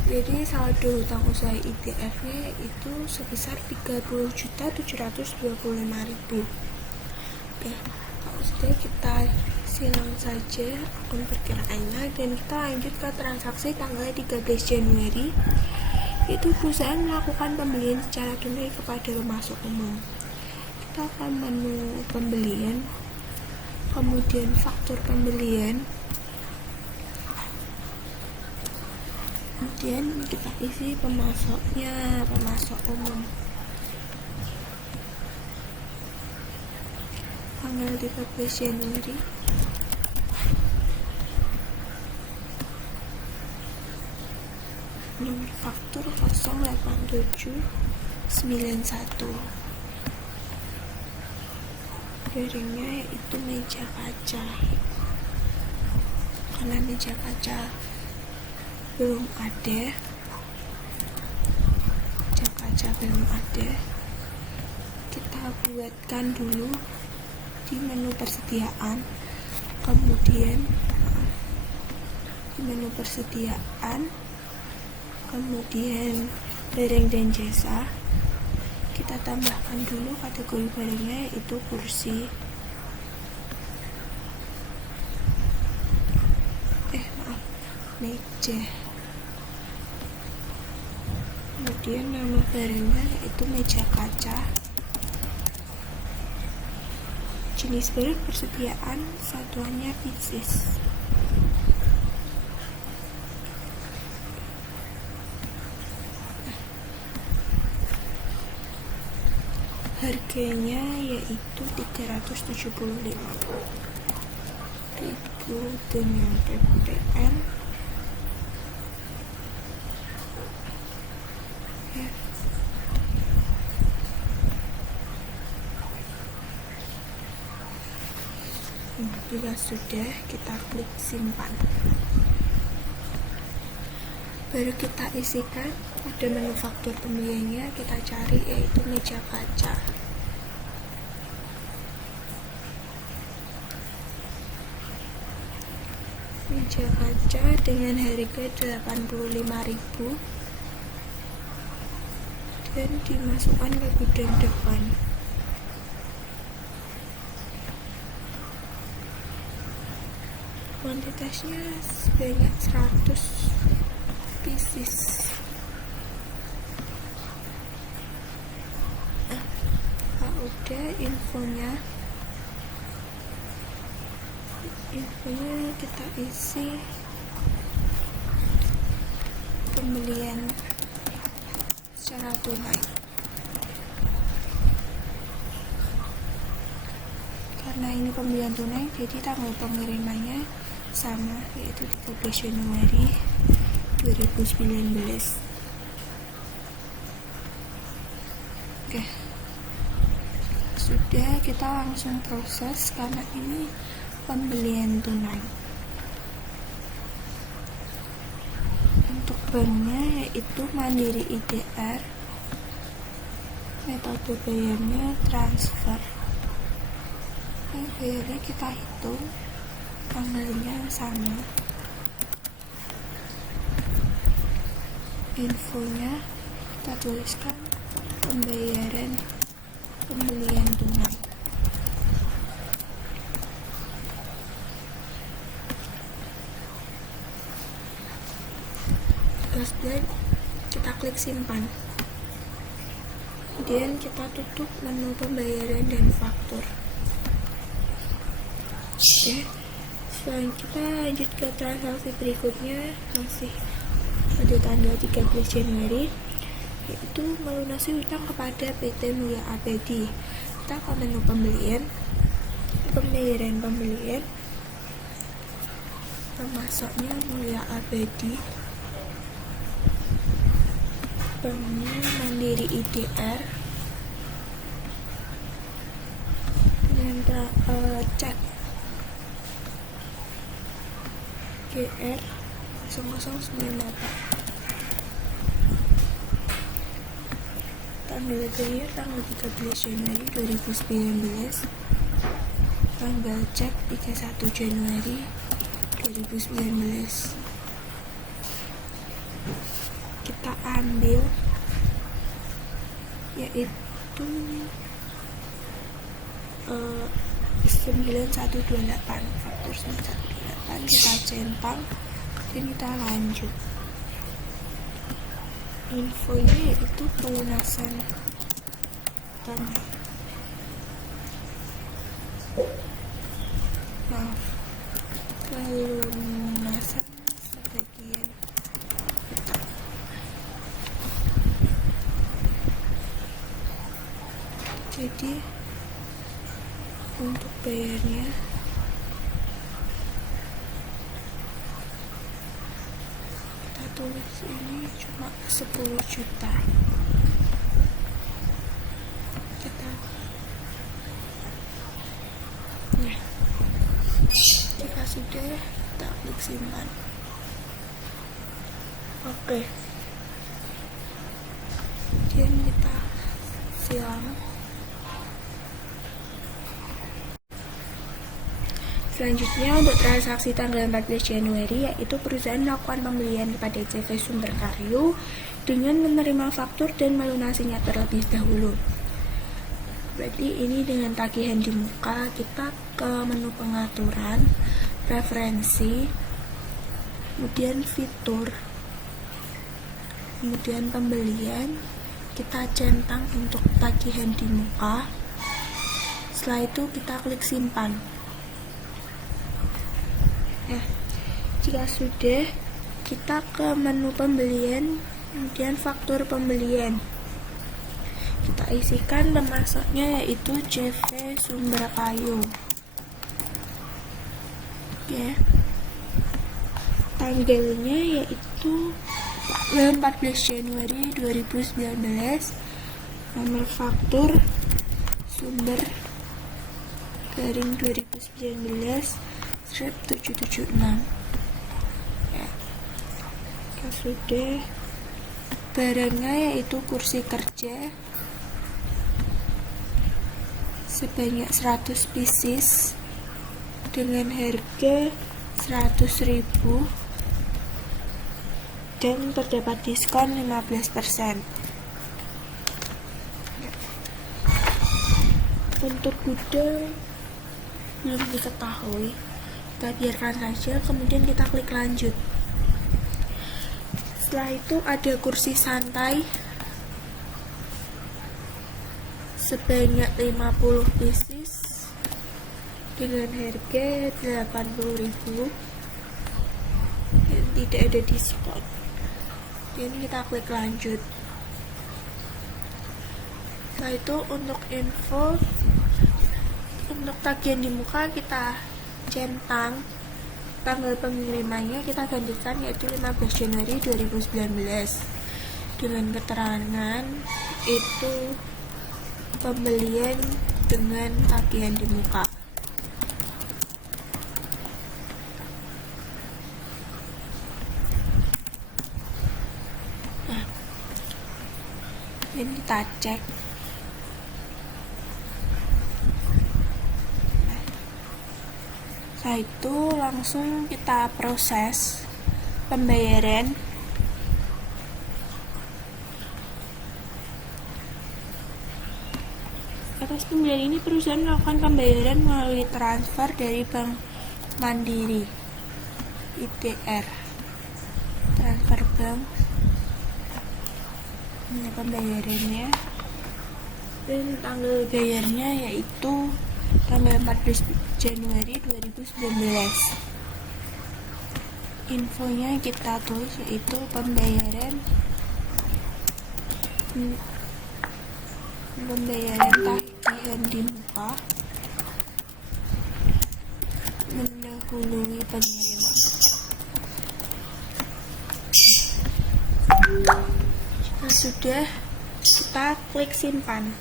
jadi saldo hutang usaha IDR-nya itu sebesar 30.725.000. Oke, kalau sudah kita silang saja akun perkiraannya dan kita lanjut ke transaksi tanggal 13 Januari. Itu perusahaan melakukan pembelian secara tunai kepada pemasok umum. Kita akan menu pembelian, kemudian faktur pembelian, kemudian kita isi pemasoknya, pemasok umum. Tanggal 13 Januari. Nomor faktur 08791. Barangnya yaitu meja kaca. Karena meja kaca belum ada, kita buatkan dulu di menu persediaan. Kemudian di menu persediaan, kemudian barang dan jasa, kita tambahkan dulu kategori barangnya yaitu kursi. Meja. Kemudian nama barangnya yaitu meja kaca. Jenis barang persediaan, satuannya pieces. Harganya yaitu 375.000 dengan PPN. Bila sudah, kita klik simpan. Baru kita isikan pada menu faktur pembeliannya, kita cari yaitu meja kaca. Meja kaca dengan harga 85.000 dan dimasukkan ke gudang depan. Kuantitasnya sebanyak 100 pieces. Udah infonya kita isi pembelian secara tunai. Karena ini pembelian tunai, jadi tanggal pengirimannya sama, yaitu 13 Januari 2019. Oke, sudah, kita langsung proses karena ini pembelian tunai. Untuk banknya yaitu Mandiri IDR, Metode bayarnya transfer. Bayarnya kita hitung, tanggalnya sama, infonya kita tuliskan pembayaran pembelian tunai. Terus kita klik simpan, kemudian kita tutup menu pembayaran dan faktur. Oke, kita lanjut ke transaksi berikutnya, masih pada tanggal 13 Januari, yaitu melunasi utang kepada PT Mulia Abadi. Kita ke menu pembelian, pembayaran pembelian, pemasoknya Mulia Abadi, banknya Mandiri IDR, dengan cek GR 0098. Tanggal bayar tanggal 13 Januari 2019, tanggal cek 31 Januari 2019. Kita ambil yaitu 9128, faktur 9128, kita centang dan kita lanjut. Infonya yaitu pelunasan tanah. Pelunasan sebagian utang. Jadi untuk bayarnya kita tulis ini cuma 10 juta. Jika sudah, kita klik simpan. Oke, kemudian kita silang. Selanjutnya untuk transaksi tanggal 14 Januari, yaitu perusahaan melakukan pembelian kepada CV Sumber Karyo dengan menerima faktur dan melunasinya terlebih dahulu. Berarti ini dengan tagihan di muka. Kita ke menu pengaturan, preferensi, kemudian fitur, kemudian pembelian, kita centang untuk tagihan di muka. Setelah itu kita klik simpan. Nah, jika sudah, kita ke menu pembelian, kemudian faktur pembelian. Kita isikan pemasoknya yaitu CV Sumber Karyo. Oke. Tanggalnya yaitu 14 Januari 2019. Nomor faktur Sumber garing 2019 776. Ya. Sudah. Barangnya yaitu kursi kerja sebanyak 100 pieces dengan harga 100.000 dan terdapat diskon 15%. Untuk gudang belum diketahui, kita biarkan saja, kemudian kita klik lanjut. Setelah itu ada kursi santai sebanyak 50 pieces dengan harga 80.000 dan tidak ada diskon. Jadi kita klik lanjut. Setelah itu untuk info, untuk tagihan di muka kita centang tanggal pengirimannya, kita gantikan yaitu 15 Januari 2019 dengan keterangan itu pembelian dengan tagihan di muka. Nah, ini kita cek Setelah itu langsung kita proses pembayaran. Atas pembelian ini perusahaan melakukan pembayaran melalui transfer dari Bank Mandiri ITR, transfer bank. Ini pembayarannya, dan tanggal bayarnya yaitu tanggal 14 Januari 2019. Infonya kita tulis yaitu pembayaran tagihan di muka mendahului penerimaan. Jika sudah, kita klik simpan.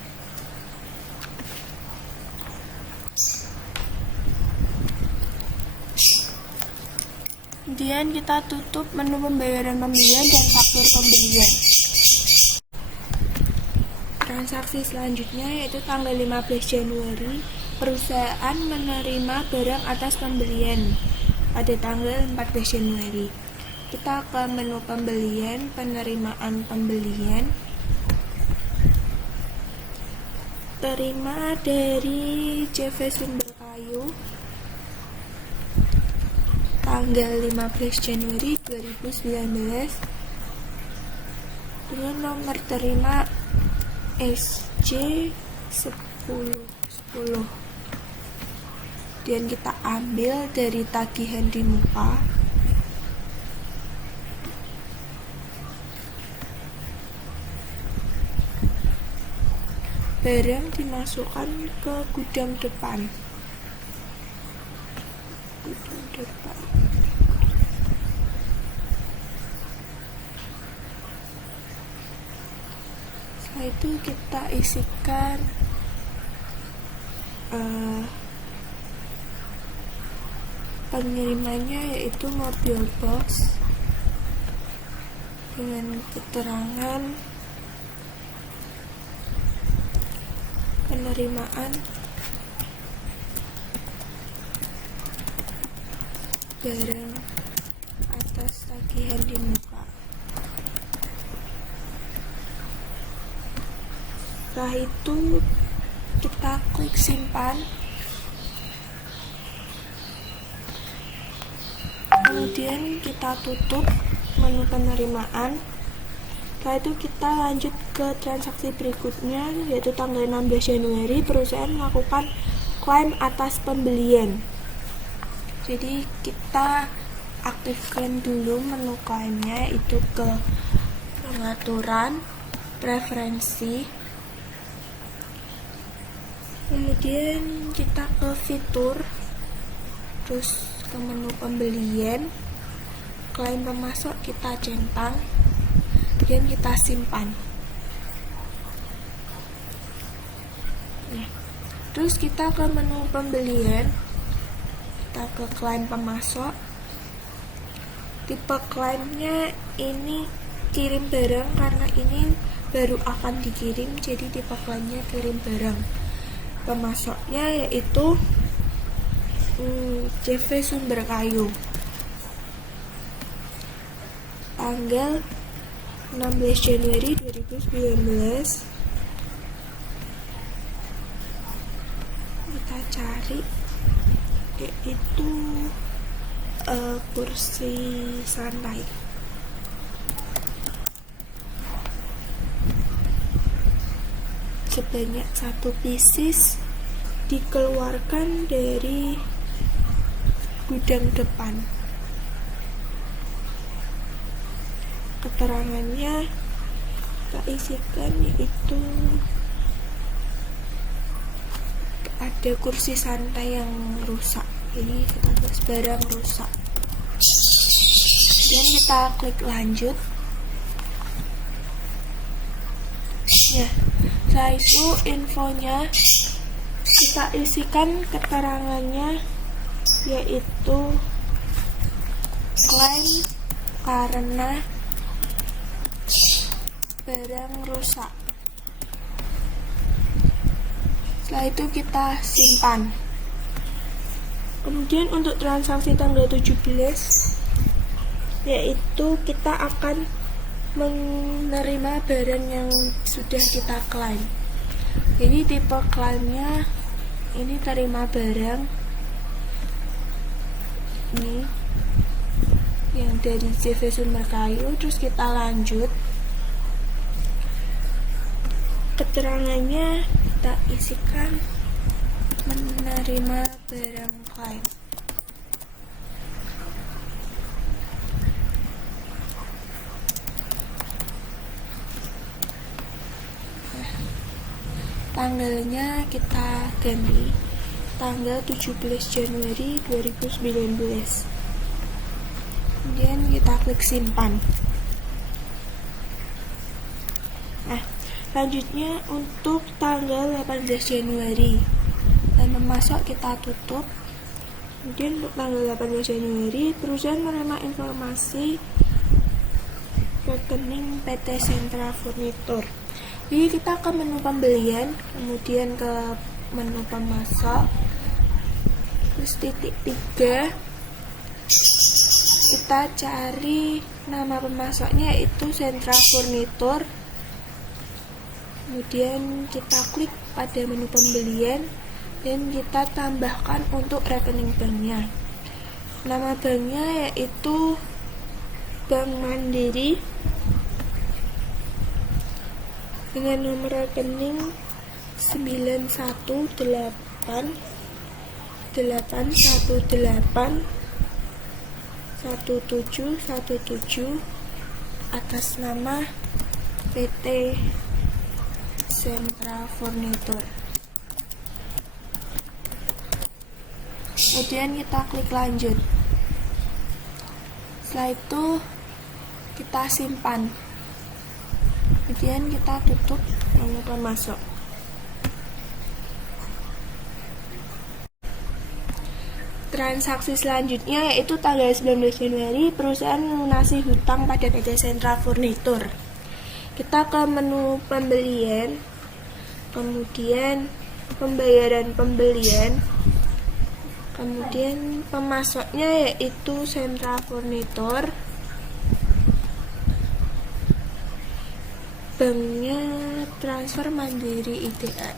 Kemudian kita tutup menu pembayaran pembelian dan faktur pembelian. Transaksi selanjutnya yaitu tanggal 15 Januari, perusahaan menerima barang atas pembelian pada tanggal 14 Januari. Kita ke menu pembelian, penerimaan pembelian. Terima dari CV Sumber Kayu tanggal 15 Januari 2019 dengan nomor terima SJ1010. Dan kita ambil dari tagihan di muka. Barang dimasukkan ke gudang depan. Setelah itu kita isikan pengirimannya, yaitu mobil box dengan keterangan penerimaan barang atas tagihan di muka. Setelah itu kita klik simpan. Kemudian kita tutup menu penerimaan. Setelah itu kita lanjut ke transaksi berikutnya, yaitu tanggal 16 Januari perusahaan melakukan klaim atas pembelian. Jadi kita aktifkan dulu menu klaimnya, itu ke pengaturan, preferensi, kemudian kita ke fitur, terus ke menu pembelian, klaim pemasok kita centang, kemudian kita simpan. Terus kita ke menu pembelian, kita ke klaim pemasok. Tipe klaimnya ini kirim barang, karena ini baru akan dikirim, jadi tipe klaimnya kirim barang. Pemasoknya yaitu CV Sumber Kayu tanggal 16 Januari 2019. Kita cari yaitu kursi santai. Sebanyak 1 pieces dikeluarkan dari gudang depan. Keterangannya kita isikan yaitu ada kursi santai yang rusak, jadi kita tulis barang rusak. Dan kita klik lanjut. Ya, setelah itu infonya kita isikan keterangannya, yaitu klaim karena barang rusak. Setelah itu kita simpan. Kemudian untuk transaksi tanggal 17, yaitu kita akan menerima barang yang sudah kita klaim. Jadi tipe klaimnya ini terima barang ini yang dari CV Sumberkayu. Terus kita lanjut, keterangannya kita isikan menerima barang klaim. Tanggalnya kita ganti tanggal 17 Januari 2019. Kemudian kita klik simpan. Nah, selanjutnya untuk tanggal 18 Januari dan memasok kita tutup. Kemudian untuk tanggal 18 Januari perusahaan menerima informasi rekening PT Sentra Furnitur. Jadi kita ke menu pembelian, kemudian ke menu pemasok, terus titik 3, kita cari nama pemasoknya yaitu Sentra Furnitur. Kemudian kita klik pada menu pembelian dan kita tambahkan untuk rekening banknya. Nama banknya yaitu Bank Mandiri dengan nomor rekening 91881811717 atas nama PT Sentra Furnitur. Kemudian kita klik lanjut. Setelah itu kita simpan. Kemudian kita tutup menu pemasok. Transaksi selanjutnya yaitu tanggal 19 Januari perusahaan melunasi hutang pada PT Sentra Furnitur. Kita ke menu pembelian, kemudian pembayaran pembelian, kemudian pemasoknya yaitu Sentra Furnitur, banknya Transfer Mandiri IDA.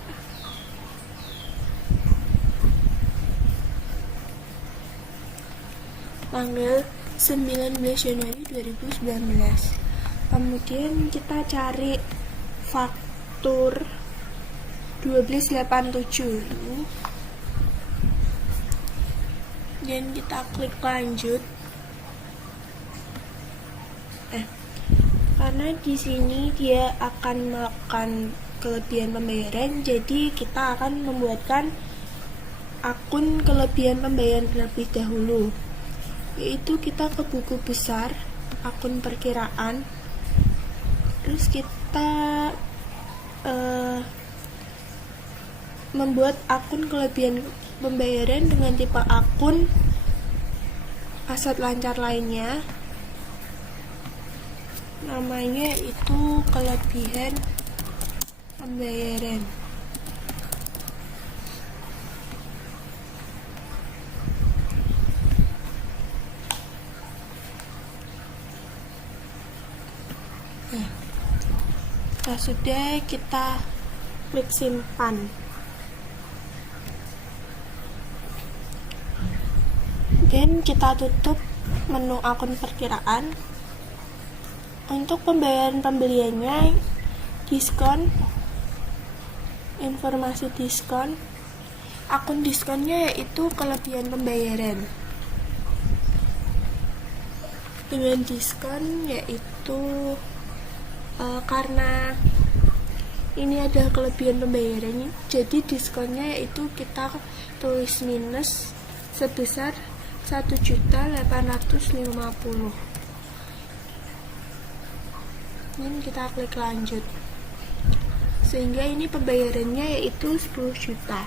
Tanggal 19 Januari 2019. Kemudian kita cari faktur 1287 ini. Dan kita klik lanjut. Karena di sini dia akan melakukan kelebihan pembayaran, jadi kita akan membuatkan akun kelebihan pembayaran terlebih dahulu, yaitu kita ke buku besar, akun perkiraan, terus kita membuat akun kelebihan pembayaran dengan tipe akun aset lancar lainnya. Namanya itu kelebihan pembayaran. Nah, sudah kita klik simpan. Dan kita tutup menu akun perkiraan. Untuk pembayaran pembeliannya, diskon, informasi diskon, akun diskonnya yaitu kelebihan pembayaran. Dengan diskon yaitu karena ini adalah kelebihan pembayarannya, jadi diskonnya yaitu kita tulis minus sebesar 1.850.000. Dan kita klik lanjut, sehingga ini pembayarannya yaitu 10 juta.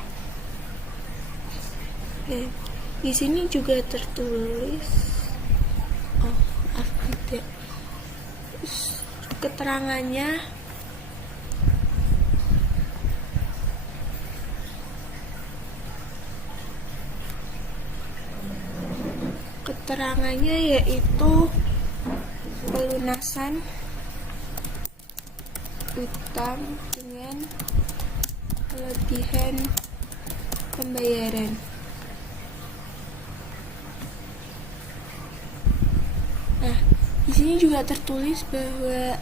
Oke, di sini juga tertulis tidak keterangannya keterangannya yaitu pelunasan utang dengan kelebihan pembayaran. Nah, di sini juga tertulis bahwa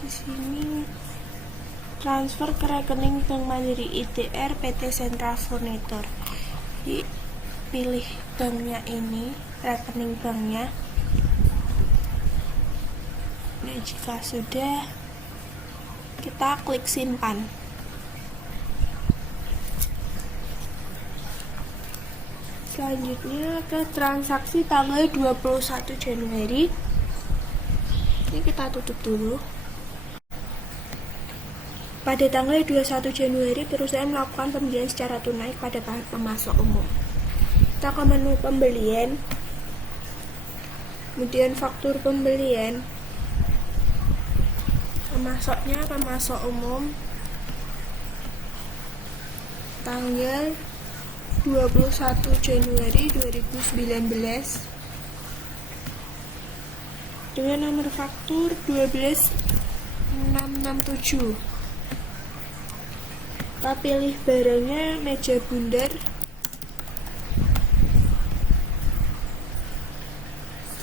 di sini transfer ke rekening Bank Mandiri IDR PT Sentra Furnitur. Jadi pilih banknya ini, rekening banknya. Nah, jika sudah, kita klik simpan. Selanjutnya ke transaksi tanggal 21 Januari. Ini kita tutup dulu. Pada tanggal 21 Januari, perusahaan melakukan pembelian secara tunai pada pemasok umum. Kita ke menu pembelian, kemudian faktur pembelian. Pemasoknya pemasok umum, tanggal 21 Januari 2019 dengan nomor faktur 12667. Kita pilih barangnya meja bundar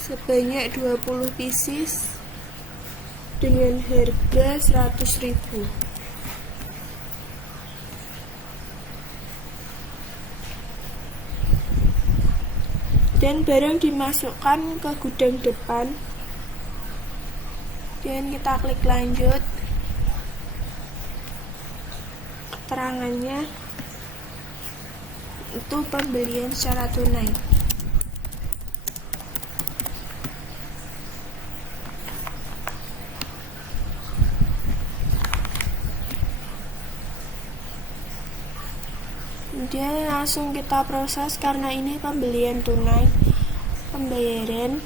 sebanyak 20 pieces dengan harga 100.000. Dan barang dimasukkan ke gudang depan. Dan kita klik lanjut. Keterangannya itu pembelian secara tunai. Kemudian langsung kita proses karena ini pembelian tunai. Pembayaran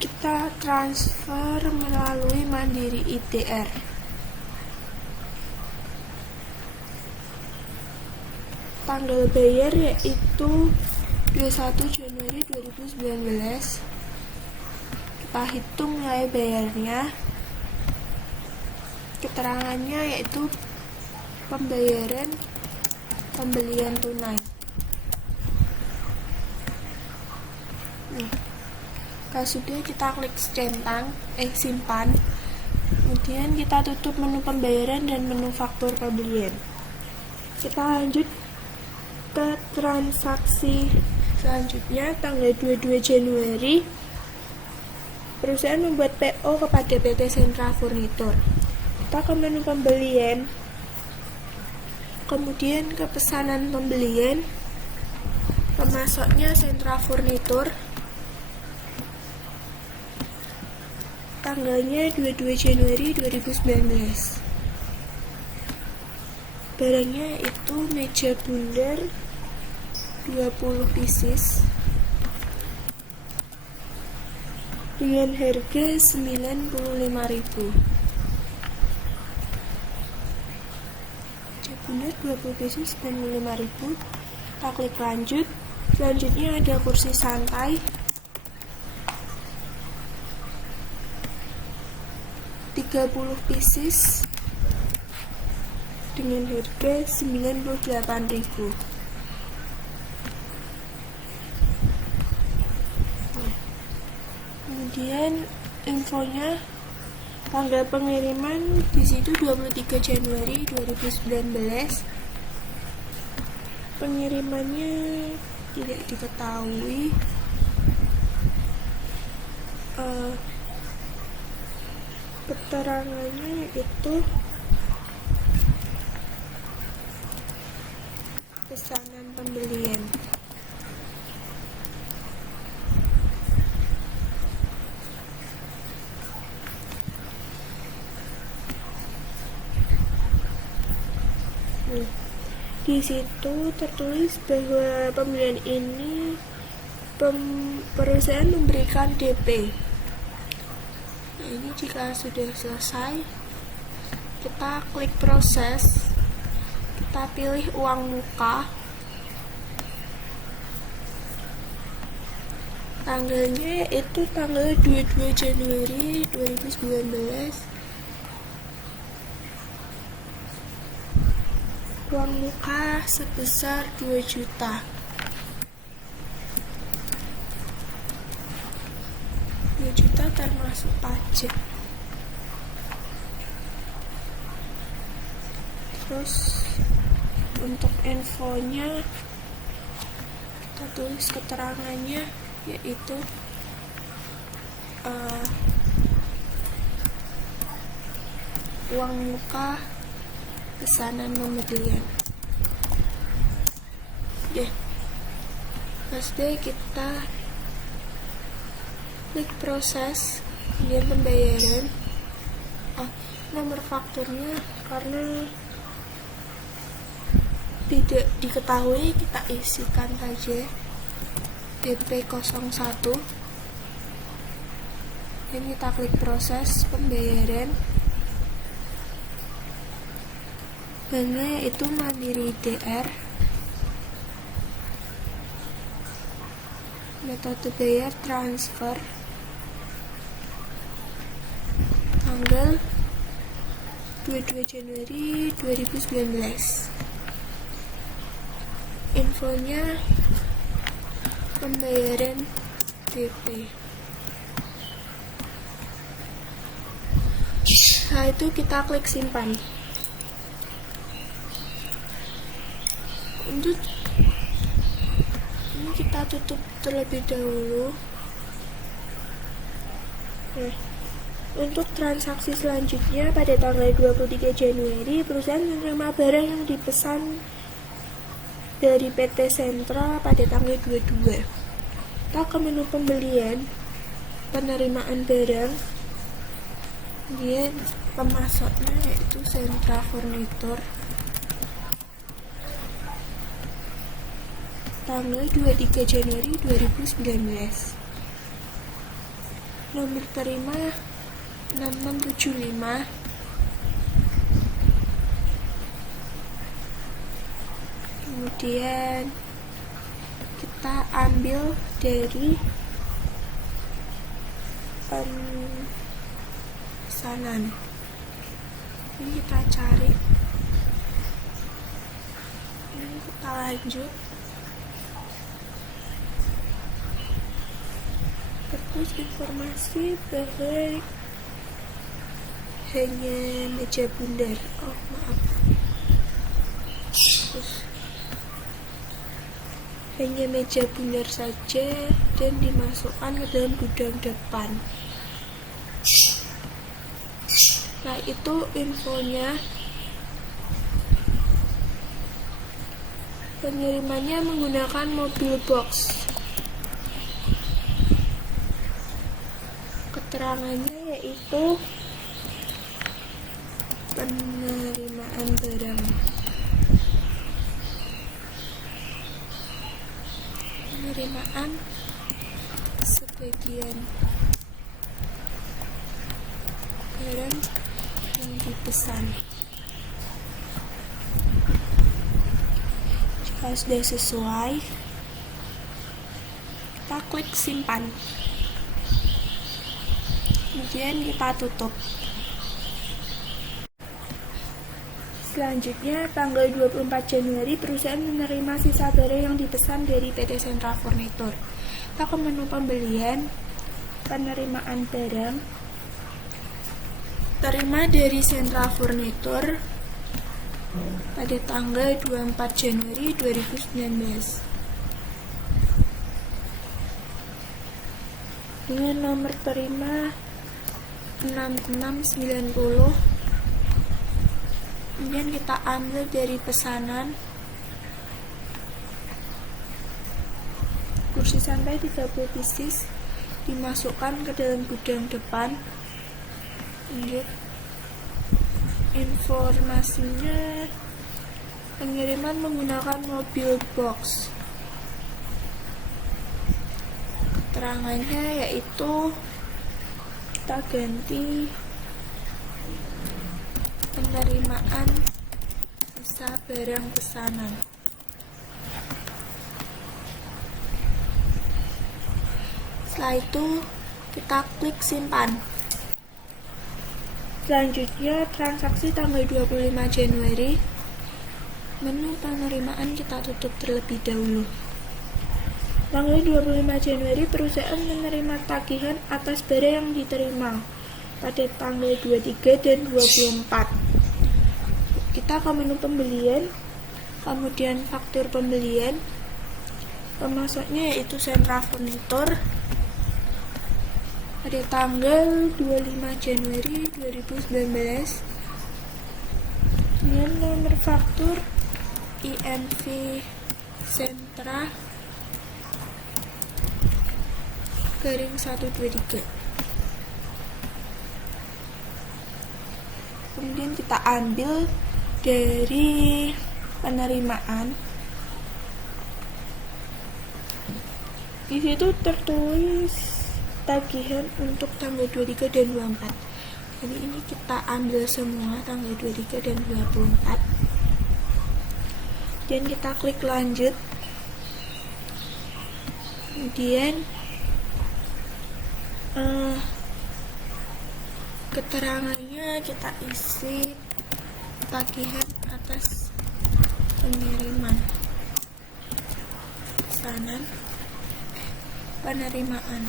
kita transfer melalui Mandiri IDR. Tanggal bayar yaitu 21 Januari 2019. Kita hitung nilai bayarnya. Keterangannya yaitu pembayaran pembelian tunai. Kalau sudah, kita klik simpan. Kemudian kita tutup menu pembayaran dan menu faktur pembelian. Kita lanjut ke transaksi selanjutnya. Tanggal 22 Januari, perusahaan membuat PO kepada PT Sentra Furnitur. Kita ke menu pembelian, kemudian ke pesanan pembelian. Pemasoknya Sentra Furnitur, tanggalnya 22 Januari 2019. Barangnya itu meja bundar 20 pieces dengan harga 95.000. Meja bundar 20 pieces 95.000. Kita klik lanjut. Selanjutnya ada kursi santai 30 pieces dengan harga 98.000. Kemudian infonya, tanggal pengiriman di situ 23 Januari 2019. Pengirimannya tidak diketahui. Keterangannya itu pesanan pembelian. Di situ tertulis bahwa pembelian ini perusahaan memberikan DP. Nah, ini jika sudah selesai, kita klik proses, kita pilih uang muka, Tanggalnya itu tanggal 22 Januari 2019. Uang muka sebesar 2 juta. 2 juta termasuk pajak. Terus untuk infonya kita tulis keterangannya, yaitu uang muka pesanan pembelian. Pasti kita klik proses kemudian pembayaran. Nomor fakturnya karena tidak diketahui, kita isikan saja DP01 dan kita klik proses pembayaran. Banknya itu Mandiri DR. Metode bayar transfer. Tanggal 22 Januari 2019. Infonya pembayaran DP. Nah, itu kita klik simpan. Untuk ini kita tutup terlebih dahulu. Untuk transaksi selanjutnya pada tanggal 23 Januari perusahaan menerima barang yang dipesan dari PT Sentra pada tanggal 22. Kita ke menu pembelian, penerimaan barang, kemudian pemasoknya yaitu Sentra Furnitur. Tanggal 23 Januari 2019. Nomor terima 6675. Kemudian kita ambil dari pesanan. Ini kita cari. Ini kita lanjut. Terus informasi bahwa hanya meja bundar. Hanya meja bundar saja dan dimasukkan ke dalam gudang depan. Nah, itu infonya. Pengirimannya menggunakan mobil box. Keterangannya yaitu penerimaan barang. Penerimaan sebagian barang yang dipesan. Jika sudah sesuai, kita klik simpan. Kemudian kita tutup. Selanjutnya tanggal 24 Januari perusahaan menerima sisa barang yang dipesan dari PT Sentra Furnitur. Kita ke menu pembelian, penerimaan barang. Terima dari Sentra Furnitur pada tanggal 24 Januari 2019. Dengan nomor terima 6690. Kemudian kita ambil dari pesanan kursi santai 30 pieces, dimasukkan ke dalam gudang depan. Informasinya pengiriman menggunakan mobil box. Keterangannya yaitu kita ganti penerimaan sisa barang pesanan. Setelah itu kita klik simpan. Selanjutnya transaksi tanggal 25 Januari. Menu penerimaan kita tutup terlebih dahulu. Tanggal 25 Januari perusahaan menerima tagihan atas barang yang diterima pada tanggal 23 dan 24. Kita ke menu pembelian, kemudian faktur pembelian. Pemasoknya yaitu Sentra Furnitur pada tanggal 25 Januari 2019 dengan nomor faktur INV Sentra _123. Kemudian kita ambil dari penerimaan. Di situ tertulis tagihan untuk tanggal 23 dan 24. Jadi ini kita ambil semua tanggal 23 dan 24. Dan kita klik lanjut. Kemudian keterangannya kita isi tagihan atas pengiriman, pesanan, penerimaan.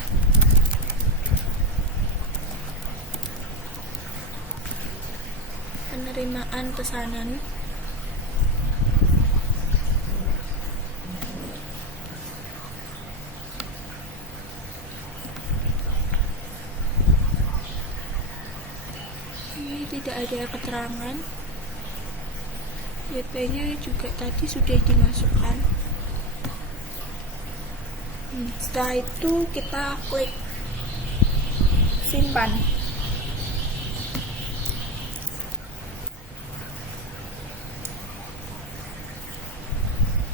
Penerimaan pesanan. Ini tidak ada keterangan. DP-nya juga tadi sudah dimasukkan. Setelah itu kita klik simpan.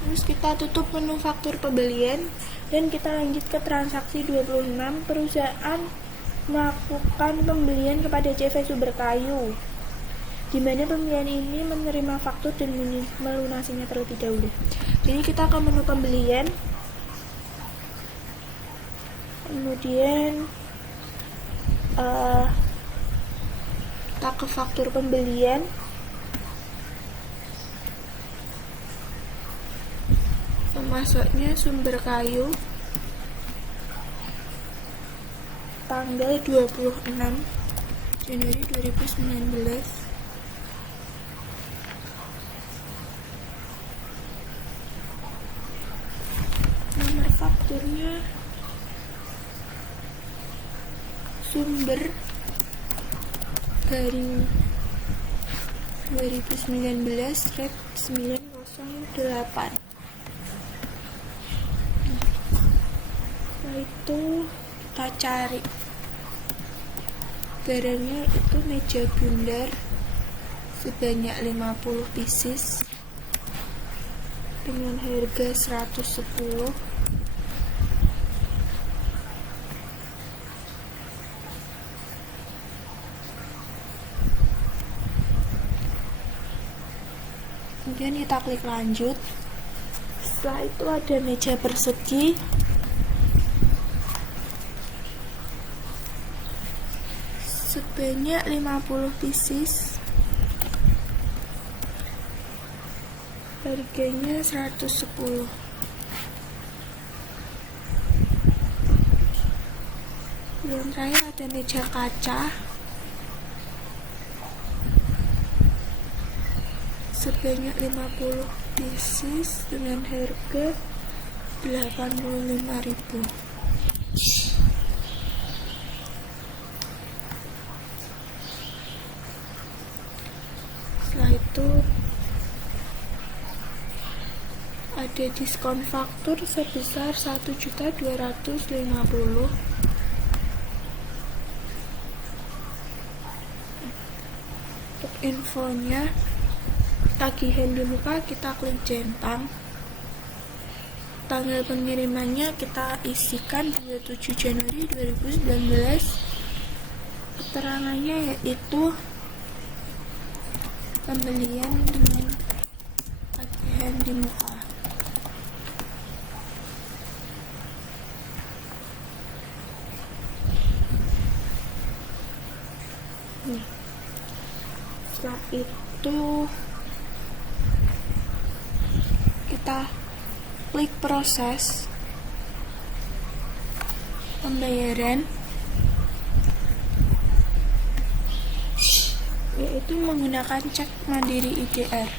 Terus kita tutup menu faktur pembelian dan kita lanjut ke transaksi 26. Perusahaan melakukan pembelian kepada CV Sumberkayu, di mana pembelian ini menerima faktur dan melunasinya terlebih dahulu. Jadi kita ke menu pembelian, kemudian kita ke faktur pembelian, pemasoknya Sumberkayu, tanggal 26 Januari 2019. Nomor fakturnya Sumber garing 2019/908. Setelah itu kita cari barangnya, itu meja bundar sebanyak 50 pieces dengan harga 110. Kemudian kita klik lanjut. Setelah itu ada meja persegi sebanyak 50 pieces, harganya 110. Yang terakhir ada meja kaca sebanyak 50 pieces dengan harga 85.000. Setelah itu ada diskon faktur sebesar 1.250.000. Untuk infonya, tagihan di muka kita klik centang. Tanggal pengirimannya kita isikan 27 Januari 2019. Keterangannya yaitu pembelian dengan tagihan di muka. yaitu kita klik proses pembayaran, yaitu menggunakan cek mandiri IDR.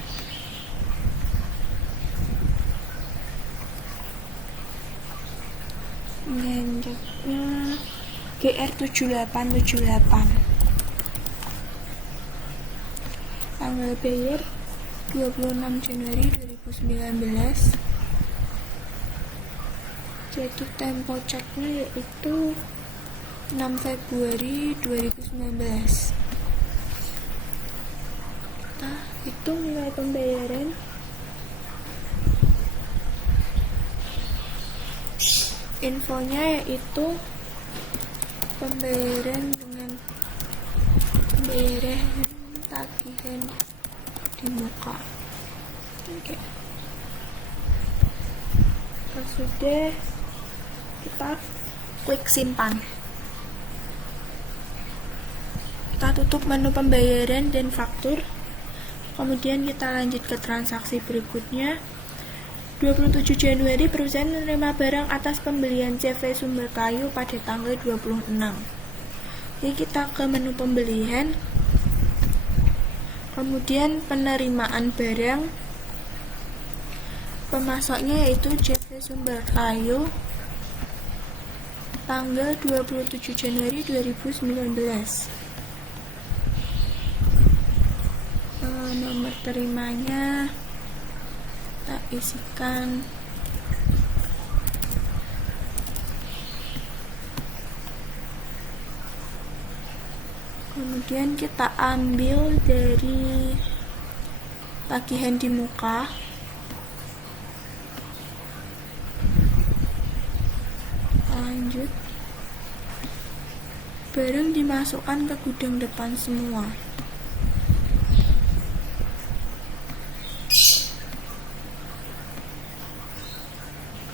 Nganjaknya GR7878. Tanggal bayar 26 Januari 2019. Jatuh tempo ceknya yaitu 6 Februari 2019. Kita hitung nilai pembayaran. Infonya yaitu pembayaran dengan pembayaran tagihan di muka. Oke. Kalau sudah, kita klik simpan. Kita tutup menu pembayaran dan faktur. Kemudian kita lanjut ke transaksi berikutnya. 27 Januari perusahaan menerima barang atas pembelian CV Sumber Kayu pada tanggal 26. Jadi kita ke menu pembelian, kemudian penerimaan barang, pemasoknya yaitu CV Sumber Kayu, tanggal 27 Januari 2019. Nomor terimanya kita isikan. Kemudian kita ambil dari tagihan di muka. Lanjut, barang dimasukkan ke gudang depan semua.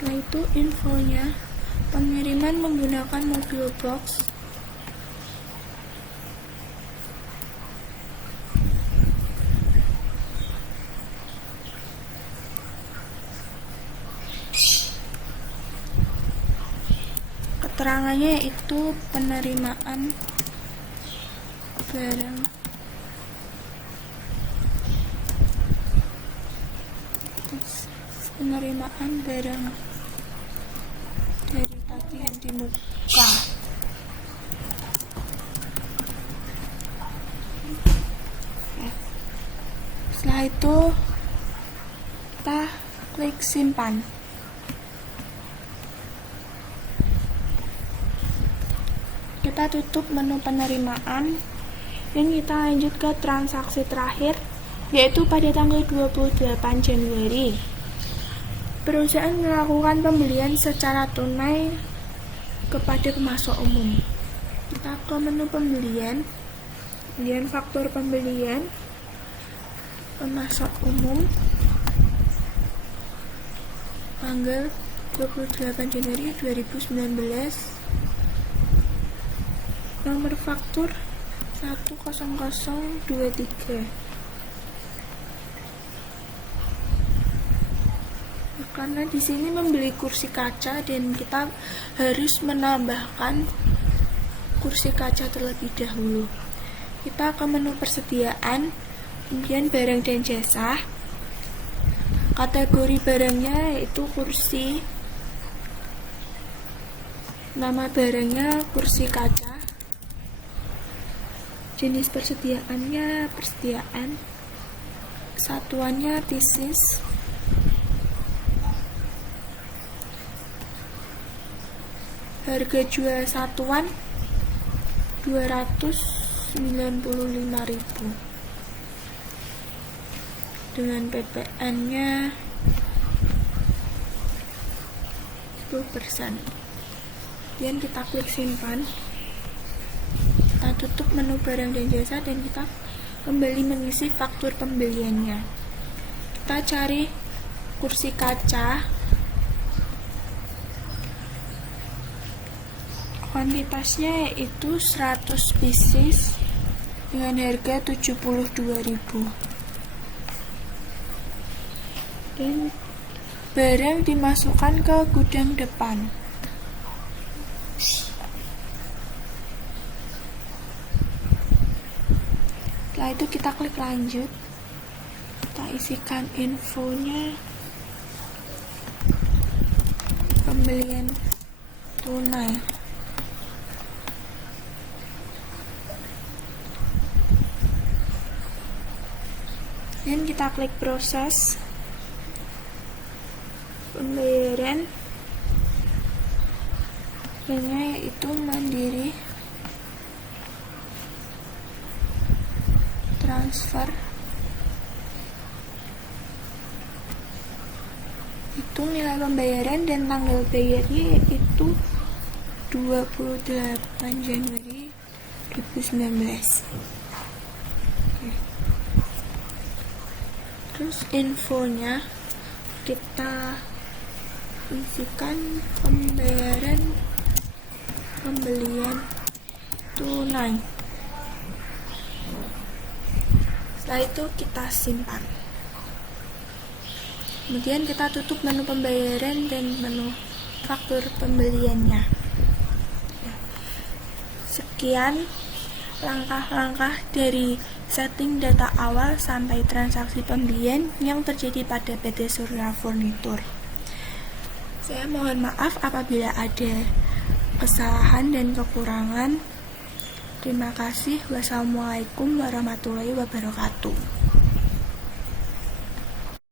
Setelah itu infonya, pengiriman menggunakan mobil box. Keterangannya itu penerimaan barang dari tagihan di muka. Setelah itu kita klik simpan. Kita tutup menu penerimaan dan kita lanjut ke transaksi terakhir, yaitu pada tanggal 28 Januari. Perusahaan melakukan pembelian secara tunai kepada pemasok umum. Kita ke menu pembelian, kemudian faktur pembelian, pemasok umum, tanggal 28 Januari 2019. Nomor faktur 10023. Karena di sini membeli kursi kaca dan kita harus menambahkan kursi kaca terlebih dahulu. Kita ke menu persediaan, kemudian barang dan jasa. Kategori barangnya yaitu kursi. Nama barangnya kursi kaca. Jenis persediaannya persediaan. Satuannya pieces. Harga jual satuan 295.000 dengan PPN-nya 10%. Kemudian kita klik simpan. Kita tutup menu barang dan jasa dan kita kembali mengisi faktur pembeliannya. Kita cari kursi kaca. Kuantitasnya yaitu 100 pieces dengan harga 72.000. Dan barang dimasukkan ke gudang depan. Setelah itu kita klik lanjut, kita isikan infonya, pembelian tunai. Dan kita klik proses pembayaran, yaitu Mandiri transfer. Itu nilai pembayaran dan tanggal bayarnya yaitu 28 Januari 2019. Terus infonya kita isikan pembelian tunai. Setelah itu kita simpan. Kemudian kita tutup menu pembayaran dan menu faktur pembeliannya. Sekian langkah-langkah dari setting data awal sampai transaksi pembelian yang terjadi pada PT Surya Furniture. Saya mohon maaf apabila ada kesalahan dan kekurangan. Terima kasih. Wassalamualaikum warahmatullahi wabarakatuh.